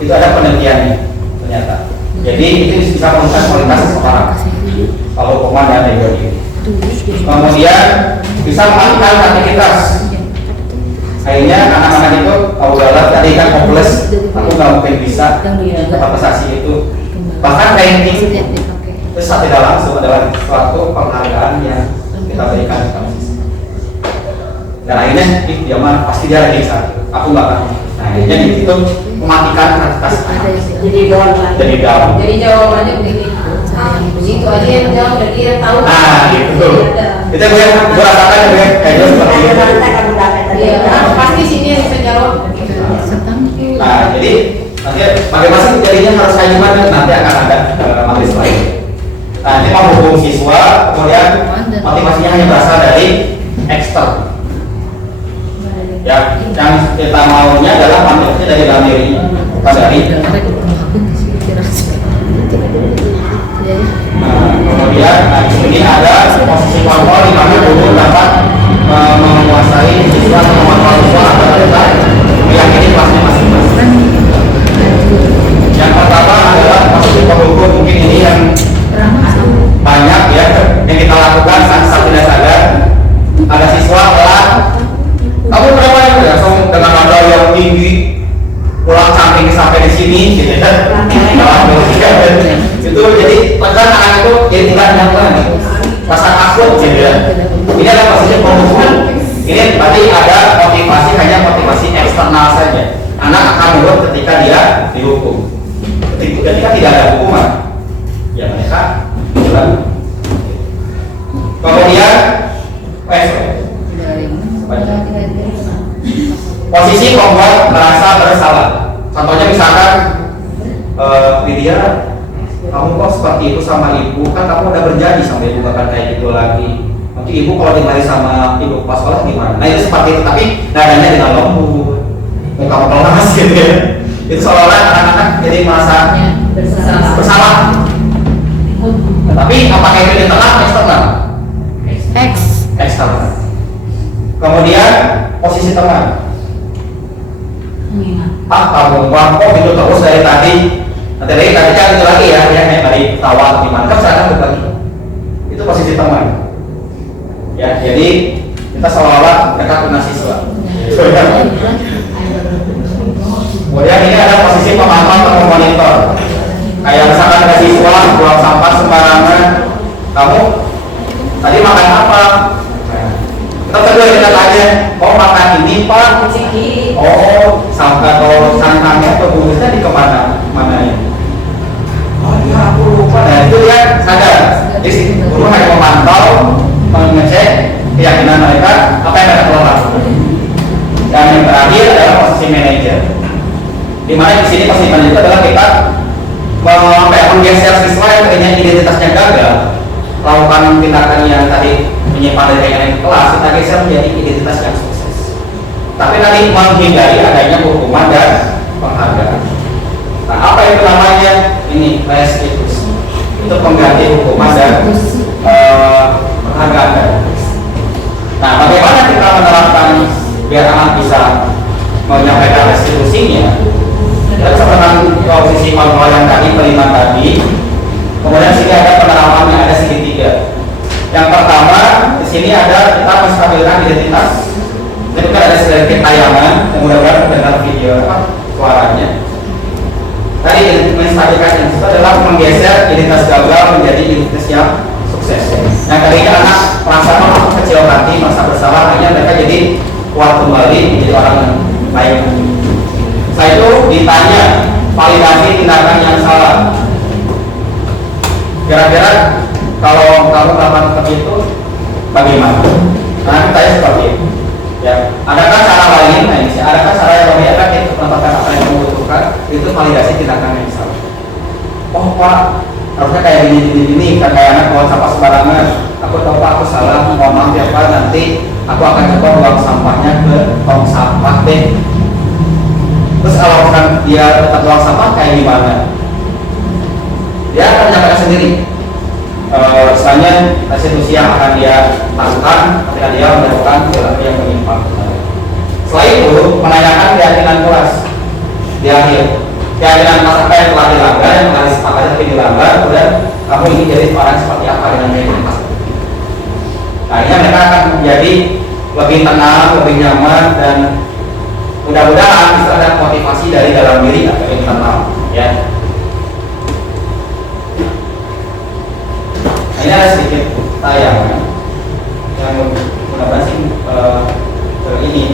Itu ada penelitiannya ternyata. Jadi itu bisa menurunkan kualitas seseorang. Kalau hukuman dan reward ini. Kemudian bisa mengalihkan aktivitas. Akhirnya anak-anak itu tahu galah tadi kan hopeless, aku nggak mungkin bisa dapat prestasi itu. Bahkan ranking itu saat tidak langsung adalah suatu penghargaan yang kita berikan kepada siswa. Dan akhirnya dia mah pasti dia ranking satu, aku nggak akan. Nah akhirnya itu mematikan aktivitas. Jadi down. Jadi jawabannya begini. Begitu aja yang jawab dan dia tahu. Nah gitu. Itu gue rasakan gue kayaknya seperti itu. Iya, pasti sini yang bisa jawab. Nah jadi nanti bagaimana sih jadinya harus kayak gimana, nanti akan ada materi lain. Nah ini menghukum siswa, kemudian motivasinya hanya berasal dari eksternal. Ya, yang kita maunya adalah motivasinya dari dalam dirinya, bukan dari. Kemudian di sini ada posisi kontrol di mana guru dapat menguasai siswa atau mengontrol siswa agar mereka meyakini kelasnya masing-masing. Yang pertama adalah posisi penghukum, mungkin ini yang banyak ya yang kita lakukan saat tidak sadar. Ada siswa telat, kamu berapa ya langsung dengan nada yang tinggi, pulang samping sampai di sini, gitu kan? Itu jadi tekan anak itu jadi tidak nyaman, rasa takut, gitu ya. Ini adalah posisi penghukum. Ini berarti ada motivasi, hanya motivasi eksternal saja. Anak akan menurut ketika dia dihukum. Ketika tidak ada hukuman, ya mereka jalan. Kemudian posisi membuat merasa bersalah. Contohnya misalkan Lydia, kamu kok seperti itu sama ibu, kan kamu udah berjanji sama ibu bakal kayak gitu lagi. Nanti ibu kalau dimarahi sama ibu pas sekolah gimana? Nah itu seperti itu, tapi nadanya dengan lembut, muka pelas gitu ya. Itu seolah-olah anak-anak jadi merasa bersalah. Tapi apakah itu internal atau eksternal? Eksternal. Kemudian posisi teman. Kamu kok gitu terus dari tadi. Nanti tadi kan itu lagi ya, yang tadi tawa gimana? Kan sekarang berbagi. Itu posisi teman. Ya, jadi kita seolah-olah mereka punya siswa. Kemudian ini ada posisi pemantau atau memonitor. Kayak misalkan ada siswa buang sampah sembarangan, kamu tadi makan apa? Kita kedua kita tanya, oh makan ini pak? Oh sampah atau santannya atau bungkusnya di kemana? Mana ya? Oh iya aku lupa. Nah itu dia sadar. Jadi guru hanya memantau, mengecek keyakinan mereka apa yang mereka perlu lakukan. Dan yang terakhir adalah posisi manajer. Di mana di sini posisi manajer adalah kita menggeser siswa yang tadinya identitasnya gagal, melakukan tindakan yang tadi menyimpan dari yang kelas, kita geser menjadi identitas yang sukses. Tapi tadi menghindari adanya hukuman dan penghargaan. Nah, apa itu namanya? Ini restitusi. Itu pengganti hukuman dan penghargaan. Nah, bagaimana kita menerapkan biar anak bisa menyampaikan restitusinya? Dan seperti posisi kontrol yang tadi, kelima tadi. Kemudian sini ada penerapannya, ada segitiga. Yang pertama, di sini ada kita menstabilkan identitas. Ini kan ada sedikit tayangan, yang mudah-mudahan mendengar video suaranya. Tadi menstabilkan itu adalah menggeser identitas gagal menjadi identitas yang sukses. Yang tadinya anak merasa kecil hati, merasa bersalah, akhirnya mereka jadi kuat kembali menjadi orang yang baik. Setelah itu ditanya validasi tindakan yang salah. Kira-kira kalau kamu melakukan seperti itu bagaimana? Karena kita seperti itu. Ya, adakah cara lain? Nah, ini adakah cara yang lebih efektif untuk mendapatkan apa yang kamu butuhkan? Itu validasi tindakan yang salah. Oh Pak, harusnya kayak gini, kan kayak anak bawa sampah sembarangan. Aku tahu Pak, aku salah, mohon maaf ya Pak, nanti aku akan coba buang sampahnya ke tong sampah deh. Terus kalau bukan dia tetap buang sampah kayak gimana? Dia akan menyampaikan sendiri. Misalnya restitusi yang akan dia lakukan ketika dia melakukan perilaku yang menyimpang. Setelah itu menanyakan keyakinan kelas di akhir. Keyakinan kelas apa yang telah dilanggar, yang telah disepakati tapi dilanggar, kemudian kamu ingin jadi orang seperti apa dengan keyakinan kelas. Akhirnya mereka akan menjadi lebih tenang, lebih nyaman, dan mudah-mudahan bisa ada motivasi dari dalam diri atau internal, ya. Ini ada sedikit tayangan yang mudah-mudahan sih ini.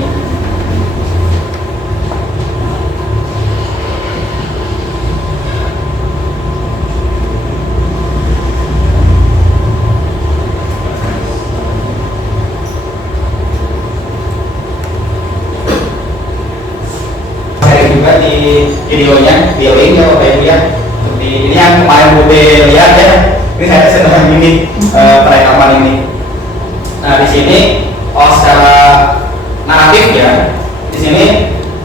Juga di videonya, di link ya Bapak Ibu ya. Seperti ini yang kemarin Bude lihat ya. Ini saya sedang ini perekaman ini. Nah di sini secara naratif ya, di sini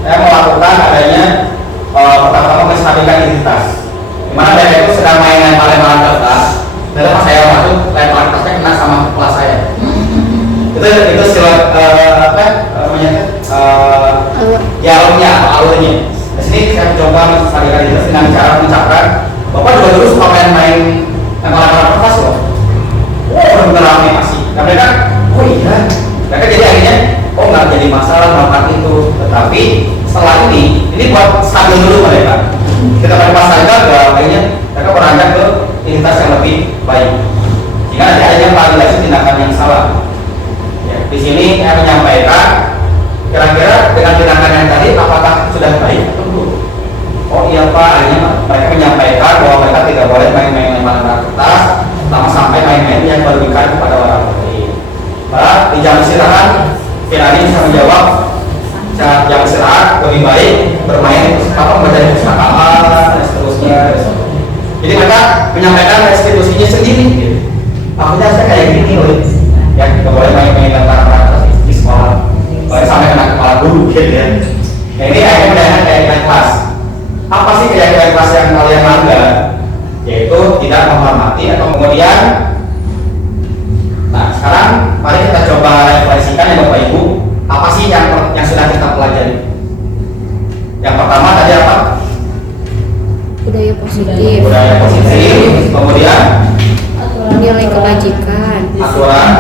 saya melakukan adanya pertama menstabilkan identitas. Dimana mereka itu sedang main lempar-lemparan kertas. Dan pas saya masuk lemparan kertasnya kena sama kelas saya. Itu silat apa namanya dialognya atau alurnya. Di sini saya coba menstabilkan identitas dengan cara mencatat. Bapak juga dulu suka main lempar-lemparan kertas loh. Benar-benar rame masih. Dan mereka, oh iya. Mereka jadi akhirnya, oh nggak jadi masalah melakukan itu. Tetapi setelah ini buat stabil dulu mereka. Kita pas sadar akhirnya mereka beranjak ke identitas yang lebih baik. Jika nanti adanya validasi tindakan yang salah. Ya, di sini saya menyampaikan kira-kira dengan tindakan yang tadi apakah sudah baik atau belum? Oh iya Pak, akhirnya mereka menyampaikan bahwa mereka tidak boleh main-main lempar kertas, terutama sampai main-main yang merugikan kepada orang lain. Pak, di jam istirahat, Firani bisa menjawab, jam istirahat lebih baik bermain membaca perpustakaan dan seterusnya. Jadi mereka menyampaikan restitusinya sendiri. Maksudnya saya kayak gini loh, ya nggak boleh main-main lempar kertas di sekolah, boleh sampai kena kepala guru gitu ya. Nah ini akhirnya menanyakan keyakinan kelas. Apa sih keyakinan kelas yang kalian langgar? Yaitu tidak menghormati atau kemudian. Nah sekarang mari kita coba refleksikan ya Bapak Ibu, apa sih yang sudah kita pelajari? Yang pertama tadi apa? Budaya positif, Budaya positif. Kemudian nilai kebajikan, aturan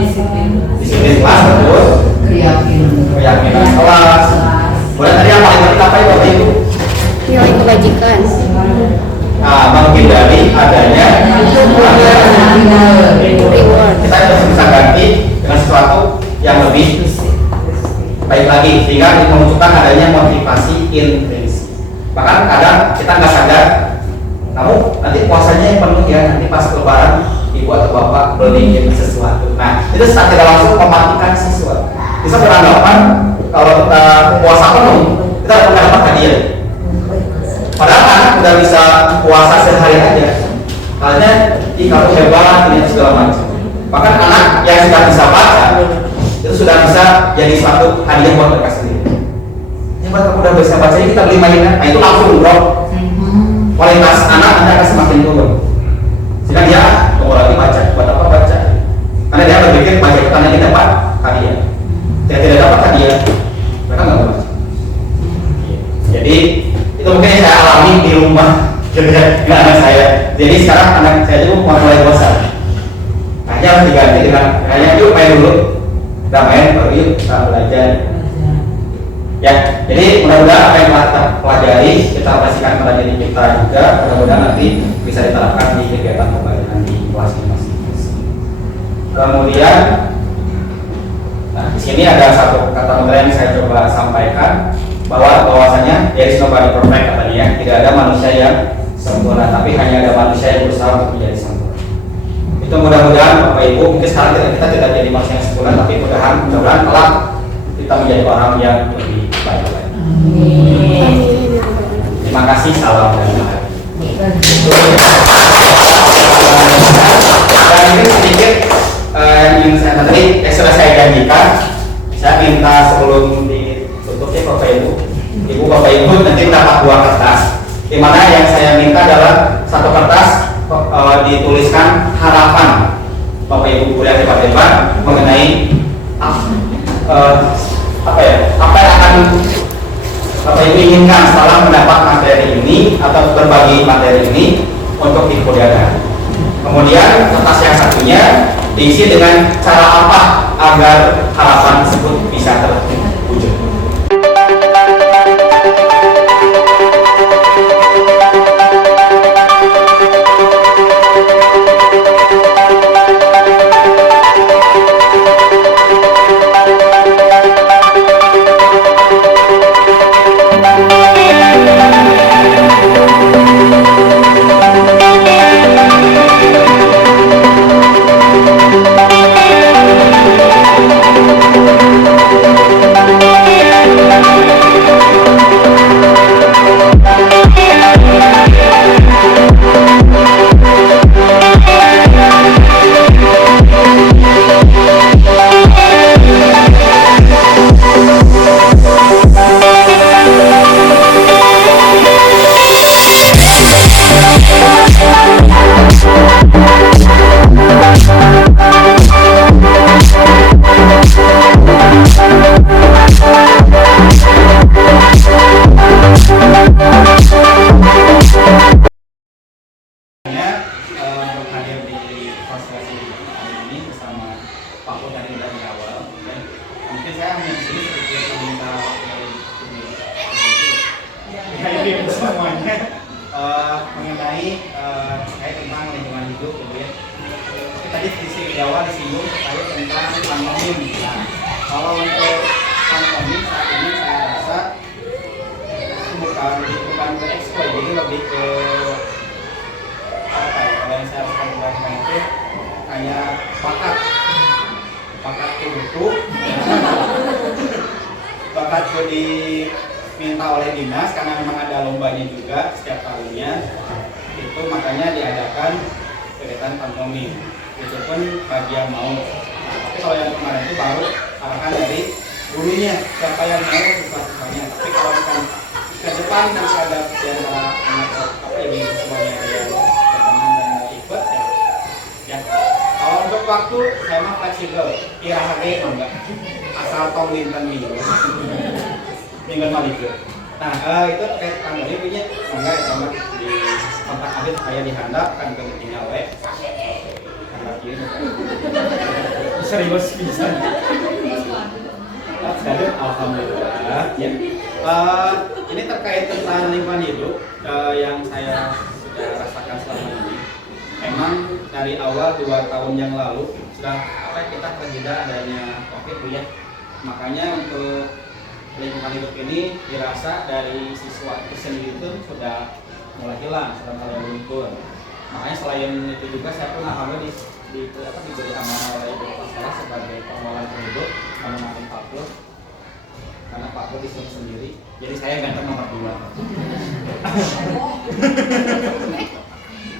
disiplin kelas, terus keyakinan kelas. Kemudian tadi yang paling penting apa ya Bapak Ibu? nilai kebajikan, Nah, menghindari adanya reward, kita bisa ganti dengan sesuatu yang lebih baik lagi sehingga menunjukkan adanya motivasi intrinsik. Bahkan kadang kita nggak sadar, kamu nanti puasanya yang penuh ya, nanti pas lebaran ibu atau bapak beliin sesuatu. Nah itu saat tidak langsung mematikan sesuatu. Bisa beranggapan kalau kita puasa penuh kita akan dapat hadiah. Padahal anak udah bisa puasa sehari aja, halnya kamu hebat ini segala macam. Bahkan anak yang sudah bisa baca itu sudah bisa jadi suatu hadiah buat mereka sendiri. Ya buat kamu udah bisa baca, kita beli mainan, nah itu langsung drop. Kualitas anak nanti akan semakin turun. Sehingga dia mau lagi baca, buat apa baca? Karena dia berpikir baca itu karena dia dapat hadiah. Dia tidak dapat hadiah, mereka nggak mau baca. Jadi itu mungkin saya alami di rumah dengan anak saya. Jadi sekarang anak saya itu mulai bosan. Akhirnya harus diganti dengan hanya yuk main dulu, kita main baru yuk kita belajar. Ya, jadi mudah-mudahan apa yang telah kita pelajari kita aplikasikan pada diri kita juga. Mudah-mudahan nanti bisa diterapkan di kegiatan pembelajaran di kelas masing-masing. Kemudian, nah di sini ada satu kata mutiara yang saya coba sampaikan bahwasanya there is nobody perfect katanya ya, tidak ada manusia yang sempurna, tapi hanya ada manusia yang berusaha untuk menjadi sempurna. Itu mudah-mudahan Bapak Ibu, mungkin sekarang kita tidak jadi manusia yang sempurna, tapi mudah-mudahan kelak kita menjadi orang yang lebih baik lagi. Terima kasih, salam dan bahagia. Dan ini sedikit yang ingin saya tadi sudah saya janjikan, saya minta sebelum ditutup ya Bapak Ibu, Ibu Bapak Ibu nanti dapat 2 kertas, di mana yang saya minta adalah satu kertas dituliskan harapan Bapak Ibu kuliah hebat-hebat mengenai apa yang akan Bapak Ibu inginkan setelah mendapat materi ini atau berbagi materi ini untuk dikuliahkan. Kemudian kertas yang satunya diisi dengan cara apa agar harapan tersebut bisa terwujud. Mengenai terkait tentang lingkungan hidup, kemudian tadi di awal disinggung terkait tentang pantomim. Nah, kalau untuk pantomim saat ini saya rasa bukan ke ekspor, jadi lebih ke apa ya? Kalau yang saya rasakan kemarin itu kayak bakat butuh, bakat diminta oleh dinas karena memang ada lombanya juga setiap tahunnya. Itu makanya diadakan kegiatan pantomim. Itu pun bagi yang mau. Nah, tapi kalau yang kemarin itu baru arahan dari gurunya siapa yang mau siswa-siswanya. Tapi kalau misalkan ke depan masih ada di antara anak apa ini semuanya yang berteman dan mau ikut ya. Kalau untuk waktu saya mah fleksibel. Kira harga enggak. Asal tong linten minggu malik. Nah, itu terkait pantomim punya enggak ya sama di kontak Adit supaya dihandap kan ke tinggal we. Handap ieu. Serius bisa. Jadi alhamdulillah ya. Ini terkait tentang lingkungan hidup yang saya sudah rasakan selama ini. Memang dari awal 2 tahun yang lalu sudah kita terjadi adanya COVID ya. Makanya untuk lingkungan hidup ini dirasa dari siswa itu sendiri itu sudah mulai hilang, sudah mulai luntur. Makanya selain itu juga saya pun alhamdulillah diberi amanah oleh ibu kepala sekolah sebagai pengelola hidup menemani Pak Plus, karena Pak Plus disuruh sendiri, jadi saya ganteng nomor 2.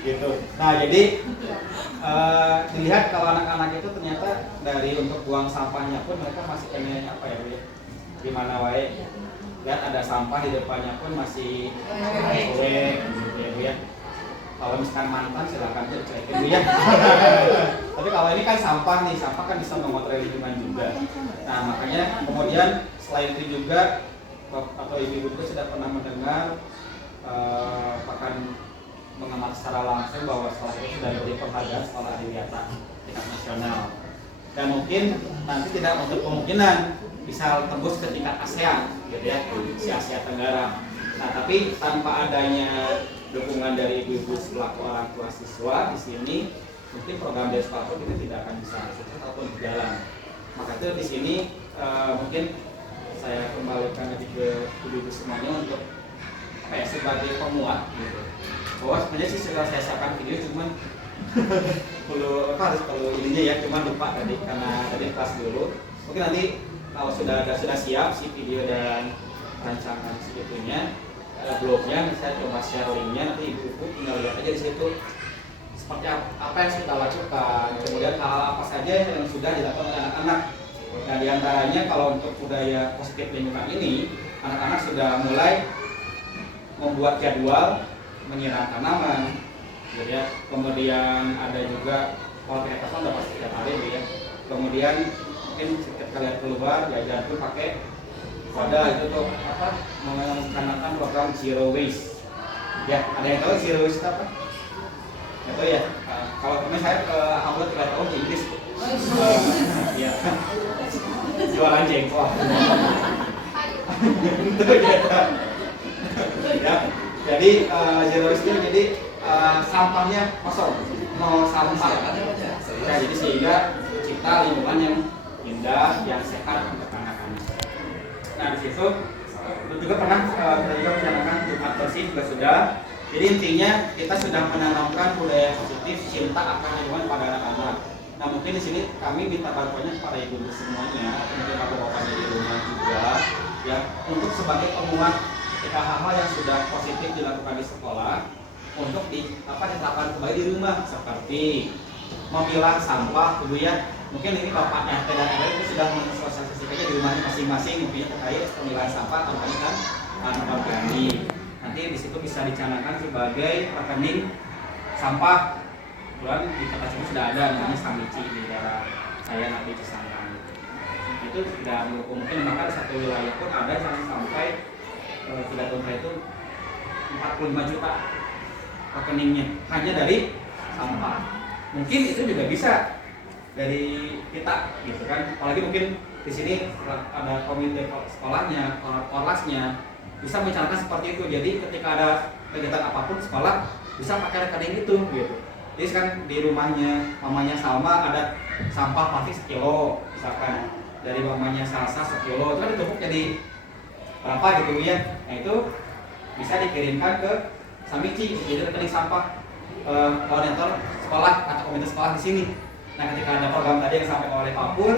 Gitu. Nah jadi dilihat kalau anak-anak itu ternyata dari untuk buang sampahnya pun mereka masih pengen apa ya Bu ya? Di mana wae lihat ada sampah di depannya pun masih cuek gitu ya Bu ya. Kalau misalkan mantan silakan cuekin Bu ya. Tapi kalau ini kan sampah nih, sampah kan bisa mengotori lingkungan juga. Nah makanya kemudian selain itu juga atau ibu-ibu juga sudah pernah mendengar bahkan mengamati secara langsung bahwa sekolah itu sudah diberi penghargaan sekolah adiwiyata tingkat nasional. Dan mungkin nanti tidak untuk kemungkinan bisa tembus ke tingkat ASEAN, gitu ya, si Asia Tenggara. Nah, tapi tanpa adanya dukungan dari ibu-ibu selaku orang tua siswa di sini, mungkin program dari sekolah pun itu tidak akan bisa sukses ataupun berjalan. Maka itu di sini mungkin saya kembalikan lagi ke ibu-ibu semuanya untuk apa ya, sebagai penguat gitu. Bahwa sebenarnya sih setelah saya siapkan video cuman perlu ininya ya, cuman lupa tadi karena tadi kelas dulu. Mungkin nanti kalau sudah siap si video dan rancangan segitunya blognya, saya coba share linknya, nanti ibu-ibu tinggal lihat aja di situ seperti apa yang sudah lakukan, kemudian hal apa saja yang sudah dilakukan oleh anak-anak. Nah diantaranya kalau untuk budaya positif lingkungan ini, anak-anak sudah mulai membuat jadwal menyiram tanaman, gitu ya. Kemudian ada juga kalau kita udah pasti setiap hari, gitu ya. Kemudian mungkin setiap kalian keluar jajan tuh pakai wadah itu tuh apa, menggunakan program zero waste. Ya, ada yang tahu zero waste apa? Nggak tahu ya. Kalau kemarin saya upload 3 tahun di Inggris. Ya. Jualan jengkol. Ya. Jadi zero waste itu jadi sampahnya kosong, nol sampah. Ya, jadi sehingga cipta lingkungan yang indah, yang sehat untuk anak-anak. Nah di situ juga pernah kita juga mencanangkan Jumat bersih juga sudah. Jadi intinya kita sudah menanamkan budaya positif cinta akan lingkungan pada anak-anak. Nah mungkin di sini kami minta bantuannya kepada ibu semuanya, atau mungkin bapak-bapaknya di rumah juga, ya untuk sebagai penguat ketika hal-hal yang sudah positif dilakukan di sekolah untuk diterapkan kembali di rumah, seperti memilah sampah, ibu ya. Mungkin ini bapak RT dan RW itu sudah mensosialisasikannya di rumahnya masing-masing, mungkin terkait pemilahan sampah atau kan anak organik. Nanti di situ bisa dicanangkan sebagai rekening sampah. Kebetulan di kota Cimahi sudah ada namanya Samici di daerah saya nanti Cisangkan. Itu tidak mungkin, maka satu wilayah pun ada yang sampai tidak tahun itu 45 juta rekeningnya hanya dari sampah. Mungkin itu juga bisa dari kita gitu kan. Apalagi mungkin di sini ada komite sekolahnya, orlasnya bisa mencanangkan seperti itu. Jadi ketika ada kegiatan apapun sekolah bisa pakai rekening itu gitu. Jadi kan di rumahnya mamanya Salma ada sampah plastik 1 kilo misalkan, dari mamanya Salsa 1 kilo, itu kan ditumpuk jadi berapa gitu ya. Nah itu bisa dikirimkan ke Samici jadi rekening sampah koordinator sekolah atau komite sekolah di sini. Nah ketika ada program tadi yang disampaikan oleh Pak Pur,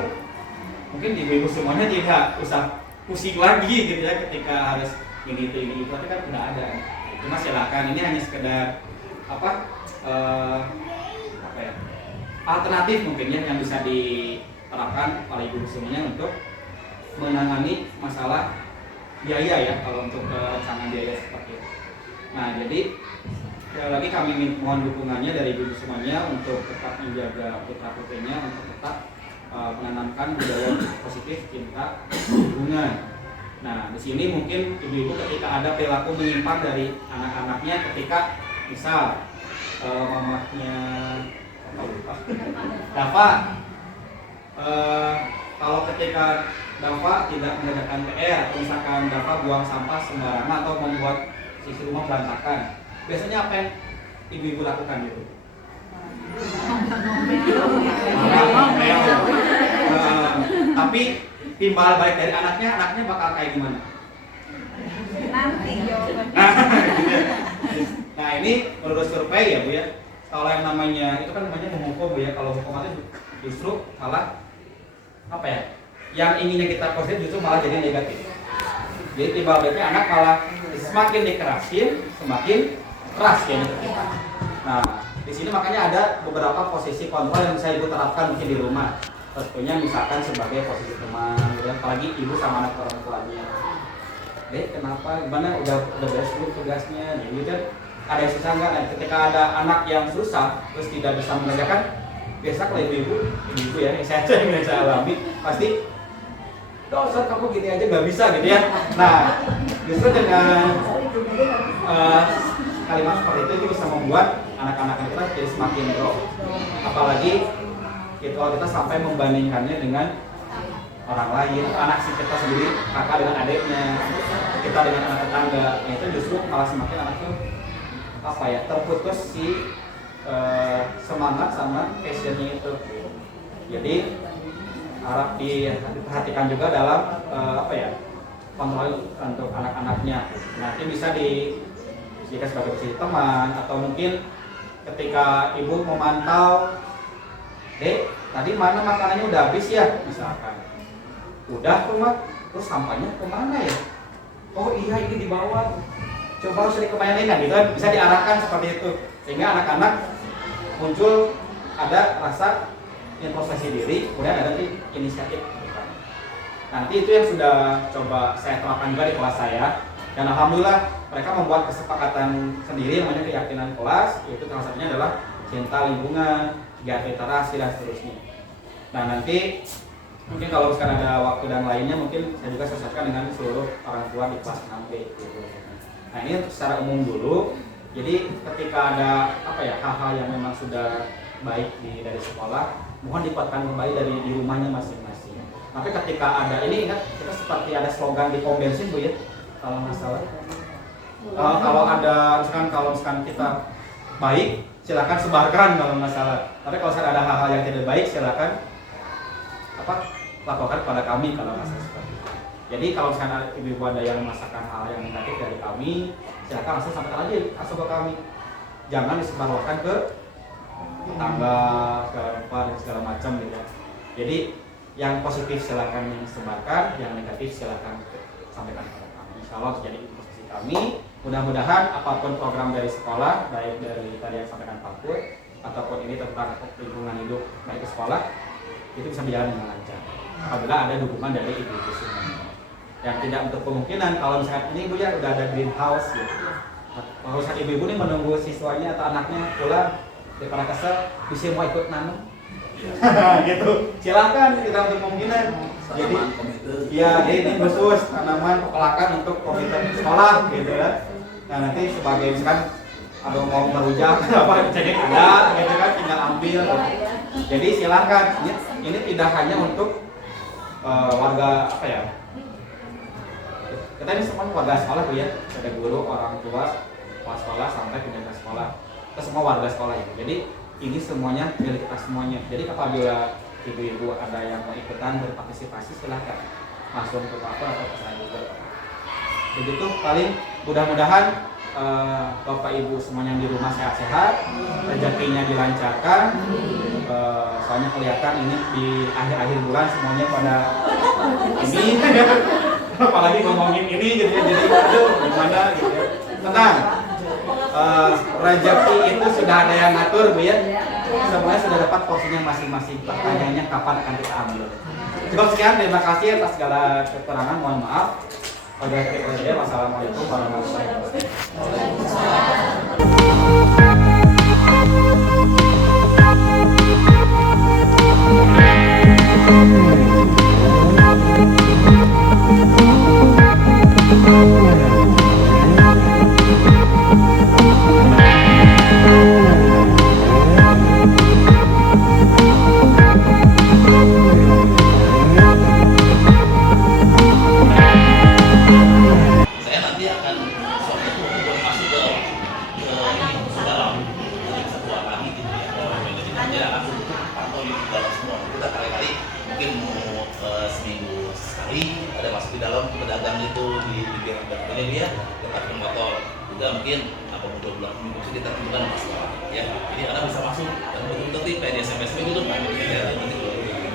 mungkin ibu-ibu semuanya tidak usah pusing lagi gitu ya ketika harus ini itu, tapi kan udah ada. Cuma silakan, ini hanya sekedar apa ya, alternatif mungkin ya yang bisa diterapkan oleh ibu semuanya untuk menangani masalah biaya ya kalau untuk rancangan biaya seperti itu. Nah jadi sekali lagi kami mohon dukungannya dari ibu semuanya untuk tetap menjaga putra-putrinya untuk tetap menanamkan budaya positif cinta lingkungan. Nah di sini mungkin ibu-ibu ketika ada perilaku menyimpang dari anak-anaknya, ketika misal mamahnya Dava, kalau ketika Dava tidak mengerjakan PR atau misalkan Dava buang sampah sembarangan atau membuat sisi rumah berantakan, biasanya apa yang ibu-ibu lakukan gitu? Tapi timbal balik dari anaknya bakal kayak gimana? Nanti jawabannya. Nah ini menurut survei ya Bu ya, kalau yang namanya itu kan namanya menghukum Bu ya, kalau hukum itu justru malah apa ya, yang inginnya kita positif justru malah jadi negatif. Jadi timbal baliknya anak malah semakin dikerasin semakin keras ya kita. Nah di sini makanya ada beberapa posisi kontrol yang bisa ibu terapkan mungkin di rumah. Tentunya misalkan sebagai posisi teman, ya, apalagi ibu sama anak orang tuanya. Kenapa? Gimana? Udah beres dulu tugasnya, gitu kan? Ada yang susah nggak? Nah, ketika ada anak yang susah terus tidak bisa mengerjakan, biasa kalau ibu ya, yang saya alami pasti, Ustaz kamu gini aja nggak bisa gitu ya. Nah justru dengan kalimat seperti itu bisa membuat anak-anak kita jadi semakin drop. Apalagi kalau kita sampai membandingkannya dengan orang lain, anak kita sendiri, kakak dengan adiknya, kita dengan anak tetangga, itu justru malah semakin anak itu apa ya, terputus si semangat sama passionnya itu. Jadi harap diperhatikan juga dalam kontrol untuk anak-anaknya. Nanti bisa dijadikan sebagai teman, atau mungkin ketika ibu memantau, Dek, tadi mana makanannya udah habis ya, misalkan. Udah tuh mak, terus sampahnya kemana ya? Oh iya, ini dibawa. Coba harus dikemayanin kan, gitu kan, bisa diarahkan seperti itu, sehingga anak-anak muncul ada rasa introspeksi diri, kemudian ada inisiatif. Nanti itu yang sudah coba saya terapkan juga di kelas saya, dan alhamdulillah mereka membuat kesepakatan sendiri namanya keyakinan kelas, yaitu salah satunya adalah cinta lingkungan, giat literasi dan seterusnya. Nah nanti mungkin kalau misalkan ada waktu dan lainnya, mungkin saya juga sosialisasikan dengan seluruh orang tua di kelas 6B gitu. Nah ini secara umum dulu. Jadi ketika ada hal-hal yang memang sudah baik dari sekolah, mohon dikuatkan kembali dari di rumahnya masing-masing. Tapi ketika ada ini, ingat kita seperti ada slogan di pom bensin Bu ya, kalau nggak salah. Kalau misalkan kita baik, silakan sebarkan kalau nggak salah. Tapi kalau ada hal-hal yang tidak baik, silakan laporkan kepada kami kalau nggak salah seperti itu. Jadi kalau misalkan ibu-ibu ada yang merasakan hal yang negatif dari kami, silakan langsung sampaikan aja langsung ke kami. Jangan disebarluaskan ke tetangga, ke rumah dan segala macam gitu ya. Jadi yang positif silakan yang sebarkan, yang negatif silakan sampaikan kepada kami. Insya Allah jadi posisi kami. Mudah-mudahan apapun program dari sekolah, baik dari tadi yang sampaikan Pak Pur, ataupun ini tentang lingkungan hidup baik ke sekolah, itu bisa berjalan dengan lancar. Apabila ada dukungan dari ibu-ibu semuanya. Yang tidak untuk kemungkinan kalau misalkan ini Bu ya udah ada greenhouse gitu. Kalau misalkan ibu-ibu ini menunggu siswanya atau anaknya pulang daripada kesel, bisa mau ikut nanam. Gitu. Silakan, kita untuk kemungkinan. Jadi ya ini khusus tanaman pepelakan untuk komite sekolah gitu ya. Nah nanti sebagai misalkan ada mau merujak cekik ada gitu kan, tinggal ambil gitu. Jadi silakan, ini tidak hanya untuk warga kita ini semua warga sekolah Bu ya, ada guru, orang tua, kepala sekolah sampai penjaga sekolah, kita semua warga sekolah ya. Jadi ini semuanya milik kita semuanya. Jadi apabila ibu-ibu ada yang mau ikutan berpartisipasi, silahkan langsung ke Pak atau ke saya juga. Begitu paling mudah-mudahan Bapak Ibu semuanya di rumah sehat-sehat, rezekinya dilancarkan. Soalnya kelihatan ini di akhir-akhir bulan semuanya pada ini, apalagi ngomongin ini gitu ya, jadi aduh gimana gitu ya. Tenang, rezeki itu sudah ada yang ngatur Bu ya. Semuanya sudah dapat porsinya masing-masing. Pertanyaannya kapan akan kita ambil. Cukup sekian, terima kasih atas segala keterangan, mohon maaf. Wassalamualaikum warahmatullahi saya nanti akan suatu buat masuk ke dalam satu lagi gitu ya. Jadi langsung pantau di dalam semua. Kita kali-kali mungkin mau seminggu sekali ada masuk di dalam pedagang itu di ini dia tempat motor. Juga mungkin apa mudah bulan minggu itu kita tentukan masalah ya. Jadi Anda bisa masuk dan betul-betul kayak di SMS itu kan. Nanti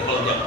kalau jam